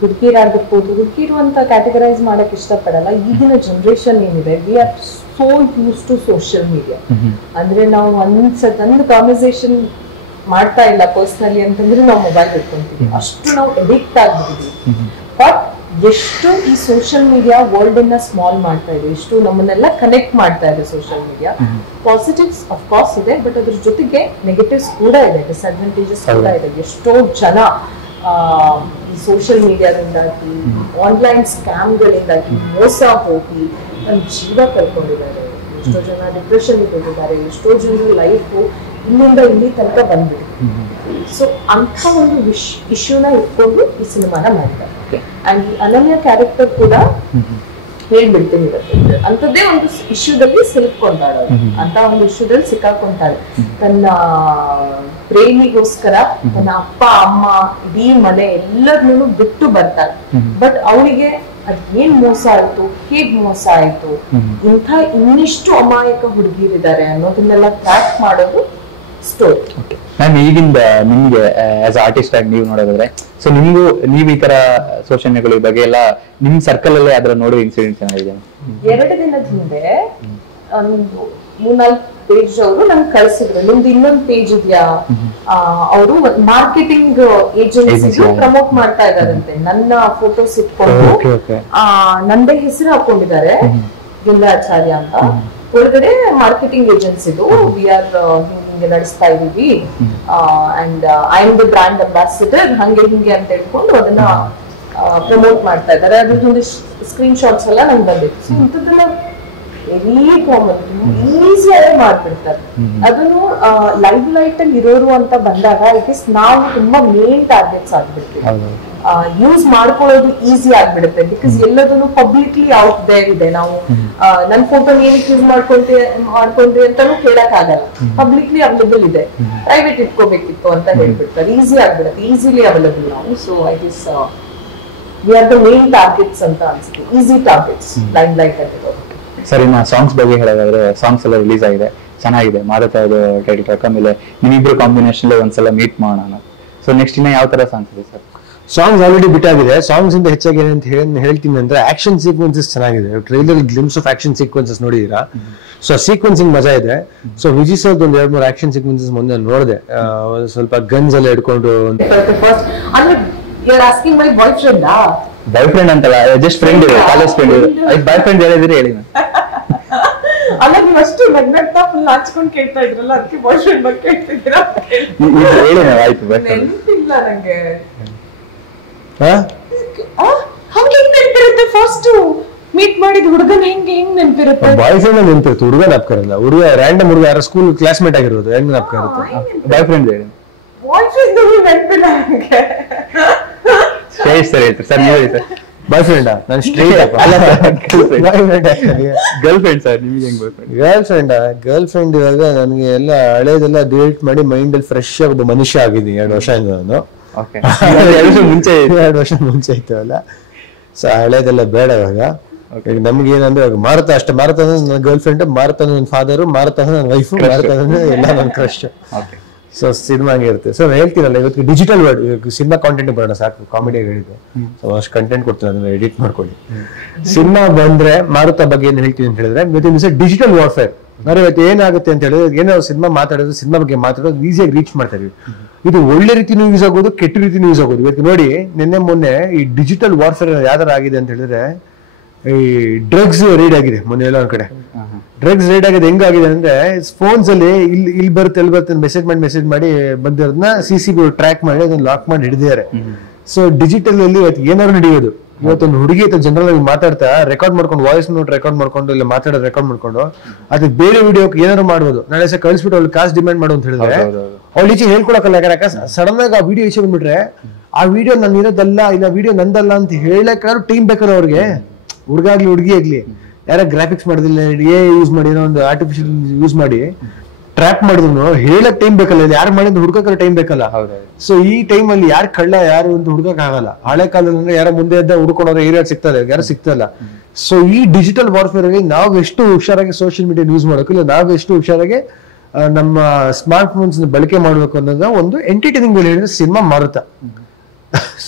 ಹುಡುಗಿರಾಗಿರ್ಬೋದು, ಹುಡುಗಿರು ಅಂತ ಕ್ಯಾಟಗರೈಸ್ ಮಾಡಕ್ ಇಷ್ಟಪಡಲ್ಲ. ಈಗಿನ ಜನರೇಷನ್ ಏನಿದೆ, we are so used to social media. ಅಂದ್ರೆ ನಾವು ಒಂದು ಕಾನ್ವರ್ಸೇಷನ್ ಮಾಡ್ತಾ ಇಲ್ಲ ಪರ್ಸನಲಿ ಅಂತಂದ್ರೆ ನಾವು ಮೊಬೈಲ್ ಇಟ್ಕೊಂತೀವಿ, ಅಷ್ಟು ನಾವು ಎಡಿಕ್ಟ್ ಆಗ್ಬಿಟ್ಟಿದ್ವಿ. ಬಟ್ ಎಷ್ಟು ಈ ಸೋಷಿಯಲ್ ಮೀಡಿಯಾ ವರ್ಲ್ಡ್ ಅನ್ನ ಸ್ಮಾಲ್ ಮಾಡ್ತಾ ಇದೆ, ಎಷ್ಟು ನಮ್ಮನ್ನೆಲ್ಲ ಕನೆಕ್ಟ್ ಮಾಡ್ತಾ ಇದೆ social media. Positives of course ಇದೆ, ಬಟ್ ಅದ್ರ ಜೊತೆಗೆ ನೆಗೆಟಿವ್ಸ್ ಕೂಡ ಇದೆ, ಡಿಸ್ಅಡ್ವಾಂಟೇಜಸ್ ಕೂಡ ಇದೆ. ಎಷ್ಟೋ ಜನ ಈ ಸೋಷಿಯಲ್ ಮೀಡಿಯಾದಿಂದಾಗಿ, ಆನ್ಲೈನ್ ಸ್ಕ್ಯಾಮ್ಗಳಿಂದಾಗಿ ಮೋಸ ಹೋಗಿ ನನ್ನ ಜೀವ ಕಳ್ಕೊಂಡಿದ್ದಾರೆ. ಎಷ್ಟೋ ಜನ ಡಿಪ್ರೆಷನ್ ಹೋಗಿದ್ದಾರೆ, ಎಷ್ಟೋ ಜನರು ಲೈಫ್ ಇಲ್ಲಿಂದ ಇಲ್ಲಿ ತನಕ ಬಂದ್ಬಿಟ್ಟು. ಸೊ ಅಂತ ಒಂದು ಇಶ್ಯೂನ ಇಟ್ಕೊಂಡು ಈ ಸಿನಿಮಾನ ಮಾಡಿದ್ದಾರೆ. ಅಂಡ್ ಈ ಅನನ್ಯ ಕ್ಯಾರೆಕ್ಟರ್ ಕೂಡ ಹೇಳ್ಬಿಡ್ತೀನಿ, ಅಂತದ್ದೇ ಒಂದು ಇಶ್ಯೂದಲ್ಲಿ ಸಿಲುಕೊಂತಾಳೆ, ಅಂತ ಒಂದು ಇಶ್ಯೂದಲ್ಲಿ ಸಿಕ್ಕಾಕೊಂತಾಳೆ. ತನ್ನ ಪ್ರೇಮಿಗೋಸ್ಕರ ತನ್ನ ಅಪ್ಪ ಅಮ್ಮ ಇಡೀ ಮನೆ ಎಲ್ಲರನ್ನೂ ಬಿಟ್ಟು ಬರ್ತಾಳೆ. ಬಟ್ ಅವಳಿಗೆ ಅದ್ ಏನ್ ಮೋಸ ಆಯ್ತು, ಹೇಗ್ ಮೋಸ ಆಯ್ತು, ಇಂಥ ಇನ್ನಿಷ್ಟು ಅಮಾಯಕ ಹುಡುಗಿರಿದ್ದಾರೆ ಅನ್ನೋದನ್ನೆಲ್ಲ ಟ್ರ್ಯಾಕ್ ಮಾಡೋದು ಸ್ಟೋರಿ. ಮ್ಯಾಮ್, ಈಗಿಂದ ನಿಮ್ಗೆ ಆಸ್ ಆರ್ಟಿಸ್ಟ್ ಆಗಿ ನೀವು ನೋಡೋದಾದ್ರೆ, ಸೊ ನಿಮ್ಗೂ ನೀವ್ ಈ ತರ ಶೋಷಣೆಗಳು ಈ ಬಗ್ಗೆ ಎಲ್ಲ ನಿಮ್ ಸರ್ಕಲ್ ಅಲ್ಲೇ ಅದ್ರ ನೋಡೋ ಇನ್ಸಿಡೆಂಟ್ ಚೆನ್ನಾಗಿದೆ? 2 ದಿನದ ಹಿಂದೆ ಒಂದು 3-4 ಪೇಜ್ ಅವರು ನಂಗೆ ಕಳ್ಸಿದ್ರು, ನಿಮ್ದು ಇನ್ನೊಂದು ಪೇಜ್ ಇದೆಯಾ, ಅವರು ಮಾರ್ಕೆಟಿಂಗ್ ಏಜೆನ್ಸಿ ಪ್ರಮೋಟ್ ಮಾಡ್ತಾ ಇದಾರಂತೆ. ನನ್ನ ಫೋಟೋಸ್ ಇಟ್ಕೊಂಡು ನಂದೇ ಹೆಸರು ಹಾಕೊಂಡಿದ್ದಾರೆ, ಗಿಂದಾಚಾರ್ಯ ಅಂತ. ಒಳಗಡೆ ಮಾರ್ಕೆಟಿಂಗ್ ಏಜೆನ್ಸಿದು ವಿ ಆರ್ ಹಿಂಗೆ ನಡೆಸ್ತಾ ಇದೀವಿ, and I am the brand ambassador, ಹಂಗೆ ಹಿಂಗೆ ಅಂತ ಹೇಳ್ಕೊಂಡು ಅದನ್ನ ಪ್ರಮೋಟ್ ಮಾಡ್ತಾ ಇದ್ದಾರೆ. ಅದ್ರದ್ದೊಂದು ಸ್ಕ್ರೀನ್ ಶಾಟ್ಸ್ ಎಲ್ಲ ನಂಗೆ ಬಂದಿತ್ತು. ಸೊ ಇಂಥದ್ದೆಲ್ಲ ವೆರಿ ಕಾಮನ್, ಈಸಿಯಾಗಿ ಮಾಡ್ಬಿಡ್ತಾರೆ. ಅದನ್ನು ಲೈವ್ ಲೈಟ್ ಅಲ್ಲಿ ಇರೋರು ಅಂತ ಬಂದಾಗ ಇಟ್ ಇಸ್ ನಾವು ತುಂಬಾ ಮೇನ್ ಟಾರ್ಗೆಟ್ಸ್ ಆಗ್ಬಿಡ್ತೀವಿ. ಯೂಸ್ ಮಾಡ್ಕೊಳ್ಳೋದು ಈಸಿ ಆಗ್ಬಿಡುತ್ತೆ, ಬಿಕಾಸ್ ಎಲ್ಲದನ್ನು ಪಬ್ಲಿಕ್ಲಿ ಔಟ್ ದೇರ್ ಇದೆ. ನಾವು ನನ್ ಫೋಟೋ ಏನಕ್ಕೆ ಯೂಸ್ ಮಾಡ್ಕೊಂಡ್ರಿ ಅಂತಾನು ಕೇಳಕ್ ಆಗಲ್ಲ, ಪಬ್ಲಿಕ್ಲಿ ಅವೈಲೇಬಲ್ ಇದೆ, ಪ್ರೈವೇಟ್ ಇಟ್ಕೋಬೇಕಿತ್ತು ಅಂತ ಹೇಳ್ಬಿಡ್ತಾರೆ. ಈಸಿ ಆಗ್ಬಿಡುತ್ತೆ, ಈಸಿಲಿ ಅವೈಲೇಬಲ್ ನಾವು. So I guess we are the main targets ಅಂತ ಅನ್ಸುತ್ತೆ, ಈಸಿ ಟಾರ್ಗೆಟ್ಸ್ ಲೈವ್ ಲೈಟ್ ಅಂತ. ಸರಿ, ನಾ ಸಾಂಗ್ಸ್ ಬಗ್ಗೆ ಹೇಳೋದಾದ್ರೆ, ಸಾಂಗ್ಸ್ ಎಲ್ಲ ರಿಲೀಸ್ ಆಗಿದೆ, ಚೆನ್ನಾಗಿದೆ. ಮಾರುತ ಟೈಟಲ್ ಟ್ರ್ಯಾಕ್, ಆಮೇಲೆ ನಿಮ್ಮಿಬ್ರು ಕಾಂಬಿನೇಷನ್ ಒಂದ್ಸಲ ಮೀಟ್ ಮಾಡೋಣ. ಸೊ ನೆಕ್ಸ್ಟ್ ಇನ್ನ ಯಾವ ತರ ಸಾಂಗ್ಸ್ ಇದೆ ಸರ್? ಸಾಂಗ್ಸ್ ಆಲ್ರೆಡಿ ಬಿಟ್ಟಾಗಿದೆ. ಸಾಂಗ್ಸ್ ಇಂದ ಹೆಚ್ಚಾಗಿ ಏನಂತ ಹೇಳ್ತೀನಿ ಅಂದ್ರೆ ಆಕ್ಷನ್ ಸೀಕ್ವೆನ್ಸಸ್ ಚೆನ್ನಾಗಿದೆ. Trailer glimpse of action sequences ನೋಡಿದೀರಾ? ಸೊ ಸೀಕ್ವೆನ್ಸಿಂಗ್ ಮಜಾ ಇದೆ. ಸೊ ವಿಜಯ್ ಸರ್ ಒಂದು 2-3 ಆಕ್ಷನ್ ಸೀಕ್ವೆನ್ಸಸ್ ಮೊನ್ನೆ ನೋಡಿದೆ, ಸ್ವಲ್ಪ ಗನ್ಸ್ ಎಲ್ಲ ಹಿಡ್ಕೊಂಡು. ಬಾಯ್ ಫ್ರೆಂಡ್ ಅಂತಲ್ಲ, ಜಸ್ಟ್ ಫ್ರೆಂಡ್ ಇದೆ, ಕಾಲೇಜ್ ಫ್ರೆಂಡ್ ಇದೆ. ಬಾಯ್ ಫ್ರೆಂಡ್ ಹೇಳಿದ್ರೆ ಹೇಳಿ. ಅಲ್ಲ, ನೀವು ಅಷ್ಟು ನಗ್ನಗ್ತಾ ಫುಲ್ ನಾಚ್ಕೊಂಡು ಕೇಳ್ತಾ ಇದ್ರಲ್ಲ, ಅದಕ್ಕೆ ಬಾಯ್ ಫ್ರೆಂಡ್ ಬಗ್ಗೆ ಕೇಳ್ತಿದ್ದೀರಾ? ಹೇಳಿ ಆಯ್ತು, ನೆನಪಿಲ್ಲ ನಂಗೆ. ಹಂಗೆ ನೆನಪಿರುತ್ತೆ, ಫಸ್ಟ್ ಮೀಟ್ ಮಾಡಿದ ಹುಡುಗನ ಹೆಂಗ್ ನೆನಪಿರುತ್ತೆ? ಬಾಯ್ ಫ್ರೆಂಡ್ ನೆನಪಿರುತ್ತೆ, ಹುಡುಗ ನಾಪ್ಕರಲ್ಲ. ಹುಡುಗ ರ್ಯಾಂಡಮ್ ಹುಡುಗ ಯಾರ ಸ್ಕೂಲ್ ಕ್ಲಾಸ್ಮೇಟ್ ಆಗಿರೋದು ಹೆಂಗ್ ನಾಪ್ಕರುತ್ತೆ? ಬಾಯ್ ಫ್ರೆಂಡ್ ಹೇಳಿ. ಬಾಯ್ ಫ್ರೆಂಡ್ ನೆನಪಿಲ್ಲ ನಂಗೆ. ಸರ್ ಹೇಳ್ತಾರೆ ಸರ್, ನೀವು ಹೇಳಿ ಸರ್. ಬಾಯ್ ಫ್ರೆಂಡ್ ನಾನು ಸ್ಟ್ರೈಟ್ ಗರ್ಲ್ ಫ್ರೆಂಡ್ ಸರ್, ನಿಮಗೆ ಹೆಂಗ್ ಬಾಯ್ ಫ್ರೆಂಡ್? ಗರ್ಲ್ ಫ್ರೆಂಡ್ ಇವಾಗ ನನಗೆ ಎಲ್ಲ ಹಳೇದೆಲ್ಲ ಡಿಲೀಟ್ ಮಾಡಿ ಮೈಂಡ್ ಅಲ್ಲಿ ಫ್ರೆಶ್ ಆಗಿ ಒಬ್ಬ ಮನುಷ್ಯ ಆಗಿದ್ದೀನಿ 2 ವರ್ಷದಿಂದ ನಾನು. 2 ವರ್ಷ ಮುಂಚೆ ಇತ್ತವಲ್ಲ, ಸೊ ಹಳೇದೆಲ್ಲ ಬೇಡ ಇವಾಗ. ನಮ್ಗೆ ಏನಂದ್ರೆ ಇವಾಗ ಮಾರುತ ಅಷ್ಟೇ. ಮಾರುತ ನನ್ನ ಗರ್ಲ್ ಫ್ರೆಂಡ್, ಮಾರುತ ನನ್ನ ಫಾದರು, ಮಾರುತ ನನ್ನ ವೈಫ್, ಮಾರುತ ಎಲ್ಲ ನನ್ನ ಕ್ರಶ್. ಸೊ ಸಿನಿಮಾ ಹಂಗೆ ಇರುತ್ತೆ. ಸೊ ಹೇಳ್ತೀನಲ್ಲ, ಇವತ್ತು ಡಿಜಿಟಲ್ ವರ್ಡ್, ಸಿನಿಮಾ ಕಾಂಟೆಂಟ್ ಬರೋಣ ಸಾಕು, ಕಾಮಿಡಿ ಹೇಳಿದೆ. ಸೊ ಅಷ್ಟು ಕಂಟೆಂಟ್ ಕೊಡ್ತೀನಿ, ಅದನ್ನ ಎಡಿಟ್ ಮಾಡ್ಕೊಳ್ಳಿ. ಸಿನಿಮಾ ಬಂದ್ರೆ ಮಾರುತ ಬಗ್ಗೆ ಏನ್ ಹೇಳ್ತೀನಿ ಅಂತ ಹೇಳಿದ್ರೆ, ಇವತ್ತು ಡಿಜಿಟಲ್ ವಾರ್ಫೇರ್. ಅಂದ್ರೆ ಇವತ್ತು ಏನಾಗುತ್ತೆ ಅಂತ ಹೇಳಿದ್ರೆ, ಏನಾದ್ರು ಸಿನಿಮಾ ಮಾತಾಡೋದು, ಸಿನಿಮಾ ಬಗ್ಗೆ ಮಾತಾಡೋದು ಈಸಿಯಾಗಿ ರೀಚ್ ಮಾಡ್ತಾ ಇದೀವಿ. ಇದು ಒಳ್ಳೆ ರೀತಿನೂ ಯೂಸ್ ಆಗೋದು, ಕೆಟ್ಟ ರೀತಿನೂ ಯೂಸ್ ಆಗೋದು. ಇವತ್ತು ನೋಡಿ, ನಿನ್ನೆ ಮೊನ್ನೆ ಈ ಡಿಜಿಟಲ್ ವಾರ್ಫೇರ್ ಯಾವ್ದಾರ ಆಗಿದೆ ಅಂತ ಹೇಳಿದ್ರೆ, ಈ ಡ್ರಗ್ಸ್ ರೈಡ್ ಆಗಿದೆ ಮೊನ್ನೆ ಎಲ್ಲ ಒಂದ್ ಕಡೆ. ಡ್ರಗ್ಸ್ ರೈಡ್ ಆಗಿದೆ, ಹೆಂಗಾಗಿದೆ ಅಂದ್ರೆ ಫೋನ್ಸ್ ಅಲ್ಲಿ ಇಲ್ಲಿ ಬರುತ್ತೆ ಎಲ್ಲಿ ಬರುತ್ತೆ ಮೆಸೇಜ್ ಮಾಡಿ ಬಂದಿರೋದನ್ನ CCTV ಟ್ರ್ಯಾಕ್ ಮಾಡಿ ಅದನ್ನ ಲಾಕ್ ಮಾಡಿ ಹಿಡಿದಿದ್ದಾರೆ. ಸೊ ಡಿಜಿಟಲ್ ಅಲ್ಲಿ ಇವತ್ತು ಏನಾದ್ರು ನಡೆಯೋದು. ಇವತ್ತೊಂದು ಹುಡುಗಿ ಜನರಲ್ ಆಗಿ ಮಾತಾಡ್ತಾ ರೆಕಾರ್ಡ್ ಮಾಡ್ಕೊಂಡು, ವಾಯ್ಸ್ ನೋಟ್ ರೆಕಾರ್ಡ್ ಮಾಡ್ಕೊಂಡು, ಇಲ್ಲ ಮಾತಾಡೋದು ರೆಕಾರ್ಡ್ ಮಾಡ್ಕೊಂಡು, ಅದಕ್ಕೆ ಬೇರೆ ವಿಡಿಯೋಕ್ಕೆ ಏನಾದ್ರು ಮಾಡ್ಬೋದು. ನಾಳೆ ಸಹ ಕಳಿಸ್ಬಿಟ್ಟು ಅವ್ಳು ಕಾಸ್ಟ್ ಡಿಮ್ಯಾಂಡ್ ಮಾಡು ಅಂತ ಹೇಳಿದ್ರೆ ಅವ್ಳು ಈಚೆ ಹೇಳ್ಕೊಳಕಲ್ಲ. ಯಾಕೆ ಸಡನ್ ಆಗಿ ಆ ವಿಡಿಯೋ ಈಚೆ ಬಂದ್ಬಿಟ್ರೆ, ಆ ವಿಡಿಯೋ ನಾನು ಇರೋದಲ್ಲ, ಇಲ್ಲ ವಿಡಿಯೋ ನಂದಲ್ಲ ಅಂತ ಹೇಳಕ್ಕಾದ್ರೂ ಟೈಮ್ ಬೇಕಲ್ಲ ಅವ್ರಿಗೆ. ಹುಡುಗಾಗ್ಲಿ ಹುಡುಗಿ ಆಗ್ಲಿ, ಯಾರ ಗ್ರಾಫಿಕ್ಸ್ ಮಾಡೋದಿಲ್ಲ, ಯೂಸ್ ಮಾಡಿ, ಏನೋ ಒಂದು ಆರ್ಟಿಫಿಷಿಯಲ್ ಯೂಸ್ ಮಾಡಿ ಟ್ರ್ಯಾಪ್ ಮಾಡಿದ್ರು ಹೇಳಕ್ ಟೈಮ್ ಬೇಕಲ್ಲ. ಯಾರು ಮಾಡಿದ್ರೆ ಹುಡುಕಕ್ಕೆ ಟೈಮ್ ಬೇಕಲ್ಲ. ಸೊ ಈ ಟೈಮ್ ಅಲ್ಲಿ ಯಾರು ಕಳ್ಳ ಯಾರು ಅಂತ ಹುಡುಕಕ್ ಆಗಲ್ಲ. ಹಳೆ ಕಾಲದಲ್ಲಿ ಯಾರ ಮುಂದೆ ಎದ್ದ ಹುಡ್ಕೊಂಡವ್ರೆ ಏರಿಯಾ ಸಿಗ್ತದೆ, ಯಾರು ಸಿಗ್ತಲ್ಲ. ಸೊ ಈ ಡಿಜಿಟಲ್ ವಾರ್ಫೇರ್ ಅಲ್ಲಿ ನಾವು ಎಷ್ಟು ಹುಷಾರಾಗಿ ಸೋಷಿಯಲ್ ಮೀಡಿಯಾ ಯೂಸ್ ಮಾಡಬೇಕು, ಇಲ್ಲ ನಾವು ಎಷ್ಟು ಹುಷಾರಾಗಿ ನಮ್ಮ ಸ್ಮಾರ್ಟ್ ಫೋನ್ಸ್ ಬಳಕೆ ಮಾಡಬೇಕು ಅನ್ನೋದ ಒಂದು ಎಂಟರ್ಟೈನಿಂಗ್ ವೇಳೆ ಹೇಳಿದ್ರೆ ಸಿನಿಮಾ ಮಾರುತ.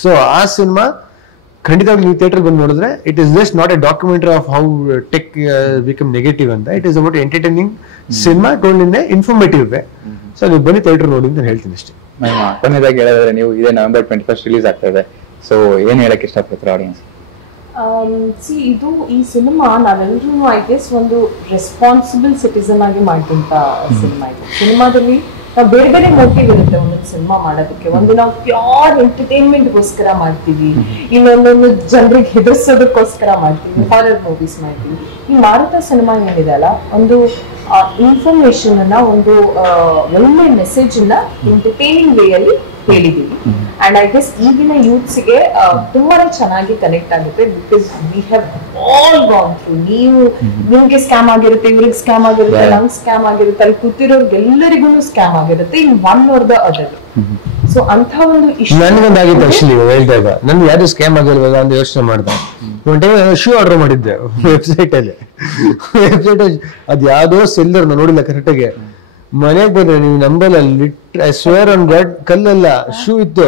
ಸೊ ಆ ಸಿನಿಮಾ ಖಂಡಿತವಾಗಿ ನೀವು ಥಿಯೇಟರ್ ಬಂದು ನೋಡಿದ್ರೆ it is just not a documentary of how tech become negative ಅಂತ. It is about entertaining cinema told in informative way. So ನೀವು ಬನ್ನಿ ಥಿಯೇಟರ್ ನೋಡಿ ಅಂತ ಹೇಳ್ತೀನಿ ಅಷ್ಟೇ. ಕೊನೆಯದಾಗಿ ಹೇಳಿದ್ರೆ ನೀವು ಇದೇ November 21st ರಿಲೀಸ್ ಆಗ್ತಾ ಇದೆ, ಸೊ ಏನ್ ಹೇಳಕ್ ಇಷ್ಟಪಡ್ತಾರೆ ಆಡಿಯನ್ಸ್? ಇದು ಈ ಸಿನಿಮಾ ನಾವೆಲ್ಲರೂ ಐ ಗೆಸ್ ಒಂದು ರೆಸ್ಪಾನ್ಸಿಬಲ್ ಸಿಟಿಸನ್ ಆಗಿ ಮಾಡಿದಂತ ಸಿನಿಮಾ ಇದು. ಸಿನಿಮಾದಲ್ಲಿ ನಾವು ಬೇರೆ ಬೇರೆ ಮೋಟಿವ್ ಇರುತ್ತೆ ಒಂದೊಂದು ಸಿನಿಮಾ ಮಾಡೋದಕ್ಕೆ. ಒಂದು ನಾವು ಪ್ಯೂರ್ ಎಂಟರ್ಟೈನ್ಮೆಂಟ್ಗೋಸ್ಕರ ಮಾಡ್ತೀವಿ, ಇನ್ನೊಂದೊಂದು ಜನರಿಗೆ ಹೆದರ್ಸೋದಕ್ಕೋಸ್ಕರ ಮಾಡ್ತೀವಿ, ಹಾರರ್ ಮೂವೀಸ್ ಮಾಡ್ತೀವಿ. ಈ ಮಾರುತ ಸಿನಿಮಾ ಏನಿದೆ ಅಲ್ಲ, ಒಂದು ಇನ್ಫಾರ್ಮೇಶನ್ ಅನ್ನ, ಒಂದು ಒಳ್ಳೆ ಮೆಸೇಜ್ ಅನ್ನ ಎಂಟರ್ಟೈನಿಂಗ್ ವೇ ಅಲ್ಲಿ ಹೇಳಿದೀವಿ. ಅಂಡ್ ಐ ಗೆಸ್ ಈಗಿನ ಯೂತ್ಸ್ಗೆ ತುಂಬಾನೇ ಚೆನ್ನಾಗಿ ಕನೆಕ್ಟ್ ಆಗುತ್ತೆ. Because we have all gone through. ನಿಮ್ಗೆ ಸ್ಕ್ಯಾಮ್ ಆಗಿರುತ್ತೆ, ಇವ್ರಿಗೆ ಸ್ಕ್ಯಾಮ್ ಆಗಿರುತ್ತೆ, ನಂಗೆ ಸ್ಕ್ಯಾಮ್ ಆಗಿರುತ್ತೆ, ಅಲ್ಲಿ ಕೂತಿರೋರ್ಗೆಲ್ಲರಿಗೂ ಸ್ಕ್ಯಾಮ್ ಆಗಿರುತ್ತೆ in one are the other. So ಅಂತ ಒಂದು ನನಗೊಂದಾಗಿತ್ತು ಆಕ್ಚುಲಿ ಹೇಳ್ದಾಗ, ನನ್ಗೆ ಯಾರು ಸ್ಕ್ಯಾಮ್ ಆಗಿಲ್ವಲ್ಲ ಅಂತ ಯೋಚನೆ ಮಾಡ್ದೆ. ಒಂದ್ ಟೈಮ್ ಶೂ ಆರ್ಡರ್ ಮಾಡಿದ್ದೆ ವೆಬ್ಸೈಟ್ ಅಲ್ಲಿ. ಅದ್ ಯಾವ್ದೋ ಸೆಲ್ಲರ್ ನೋಡಿಲ್ಲ ಕರೆಕ್ಟ್ ಆಗಿ. ಮನೆಗ್ ಬಂದ್ರೆ ನೀವು ನಂಬಲ್ಲ, ಐ ಸ್ವೇರ್ ಆನ್ ಗಾಡ್, ಕಲ್ಲಲ್ಲ ಶೂ ಇತ್ತು.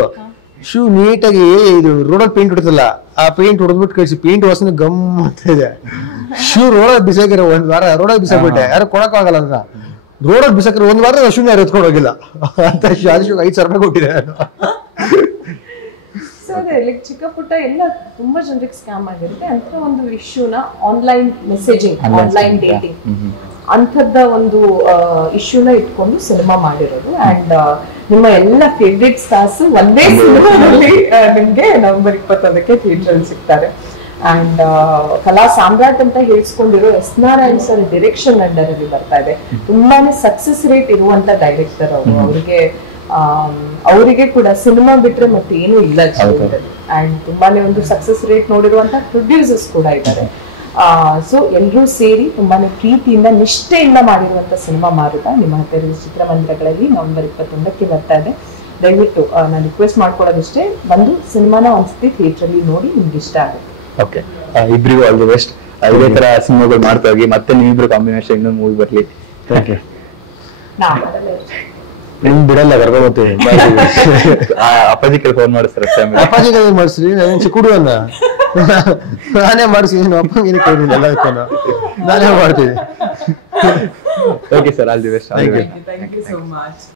ಶೂ ನೀಟಾಗಿ ಇದು ರೋಡಲ್ಲಿ ಪೇಂಟ್ ಹೊಡ್ತಲ್ಲ, ಆ ಪೇಂಟ್ ಹೊಡೆದ್ಬಿಟ್ಟು ಕಳಿಸಿ, ಪೇಂಟ್ ವಾಸನೆ ಗಮ್ ಅಂತ ಇದೆ. ಶೂ ರೋಡಲ್ಲಿ ಬಿಸಾಕಿರೋ ಒಂದ್ ವಾರ ರೋಡಲ್ಲಿ ಬಿಸಾಕ್ಬಿಟ್ಟೆ, ಯಾರು ಕೊಡಕ್ ಆಗಲ್ಲ ಅಂತ. ರೋಡಲ್ಲಿ ಬಿಸಾಕಿರೋ ಒಂದ್ ವಾರ ಶೂನ ಯಾರು ಎತ್ಕೊಂಡು ಹೋಗಿಲ್ಲ ಅಂತ. ಶೂ 5,000 ರೂಪಾಯಿ ಕೊಟ್ಟಿದೆ ನಾನು. ಸೊ ಅದೇ ಲೈಕ್ ಚಿಕ್ಕ ಪುಟ್ಟ ಎಲ್ಲ ತುಂಬಾ ಜನರಿಗೆ ಸ್ಕ್ಯಾಮ್ ಆಗಿರುತ್ತೆ. ಅಂತ ಒಂದು ಇಶ್ಯೂನ ಆನ್ಲೈನ್ ಮೆಸೇಜಿಂಗ್, ಆನ್ಲೈನ್ ಡೇಟಿಂಗ್ ಅಂಥದ್ದ ಒಂದು ಇಶ್ಯೂನ ಇಟ್ಕೊಂಡು ಸಿನಿಮಾ ಮಾಡಿರೋದು. ಅಂಡ್ ನಿಮ್ಮ ಎಲ್ಲ ಫೇವ್ರೇಟ್ ಸ್ಟಾರ್ಸ್ ಒಂದೇ ಸಿನಿಮಾದಲ್ಲಿ ನಿಮ್ಗೆ November 21ಕ್ಕೆ ಥಿಯೇಟರ್ ಸಿಗ್ತಾರೆ. ಅಂಡ್ ಕಲಾ ಸಾಮ್ರಾಟ್ ಅಂತ ಹೇಳ್ಸ್ಕೊಂಡಿರೋ S Narayan sir direction under ಅಲ್ಲಿ ಬರ್ತಾ ಇದೆ. ತುಂಬಾನೇ ಸಕ್ಸಸ್ ರೇಟ್ ಇರುವಂತ ಡೈರೆಕ್ಟರ್ ಅವರು. ಅವರಿಗೆ ಕೂಡ ಸಿನಿಮಾ ಬಿಟ್ರೆ ಮತ್ತೆ ಏನೂ ಇಲ್ಲ ಜೀವನದಲ್ಲಿ. ಅಂಡ್ ತುಂಬಾನೇ ಒಂದು ಸಕ್ಸಸ್ ರೇಟ್ ನೋಡಿರುವಂತ ಪ್ರೊಡ್ಯೂಸರ್ಸ್ ಕೂಡ ಇದ್ದಾರೆ. ಸೊ ಎಲ್ಲರೂ ಸೇರಿ ತುಂಬಾನೇ ಪ್ರೀತಿಯಿಂದ ನಿಷ್ಠೆಯಿಂದ ಮಾಡಿರುವಂತ ಸಿನಿಮಾ ಮಾರುತ ನಿಮ್ಮ ಹತ್ತಿರದ ಚಿತ್ರಮಂದಿರಗಳಲ್ಲಿ November 21ಕ್ಕೆ ಬರ್ತಾ ಇದೆ. ದಯವಿಟ್ಟು ನಾನು ರಿಕ್ವೆಸ್ಟ್ ಮಾಡ್ಕೊಳ್ಳೋದಿಷ್ಟೇ, ಬಂದು ಸಿನಿಮಾನ ಒಂದ್ಸತಿ ಥಿಯೇಟರ್ ಅಲ್ಲಿ ನೋಡಿ ನಿಮ್ಗೆ ಇಷ್ಟ ಆಗುತ್ತೆ. ಓಕೆ, ಇಬ್ರಿಗೂ ಆಲ್ ದಿ ಬೆಸ್ಟ್. ಇದೇ ತರ ಸಿನಿಮಾಗಳು ಮಾಡ್ತಾ ಹೋಗಿ, ಮತ್ತೆ ನೀವಿಬ್ರು ಕಾಂಬಿನೇಷನ್ ಇನ್ನೊಂದು ಮೂವಿ ಬರ್ಲಿ. ನಿಮ್ ಬಿಡಲ್ಲ, ಕರ್ಕೊಂಡ್ಬರ್ತೀವಿ. ಅಪ್ಪಾಜಿ ಕಡೆ ಫೋನ್ ಮಾಡಿಸ್ತಾರೆ, ಅಪ್ಪಾಜಿ ಕಡೆ ಮಾಡಿಸ್ರಿ, ನಾನು ಚಿಕ್ಕುಡು ಅನ್ನ ನಾನೇ ಮಾಡಿಸಿದೀನಿ. ಅಪ್ಪ ಏನು ಕೇಳಿಲ್ಲ, ಎಲ್ಲದಕ್ಕೂ ನಾನೇ ಮಾಡ್ತೀನಿ. Okay sir, all the best. Thank you so much.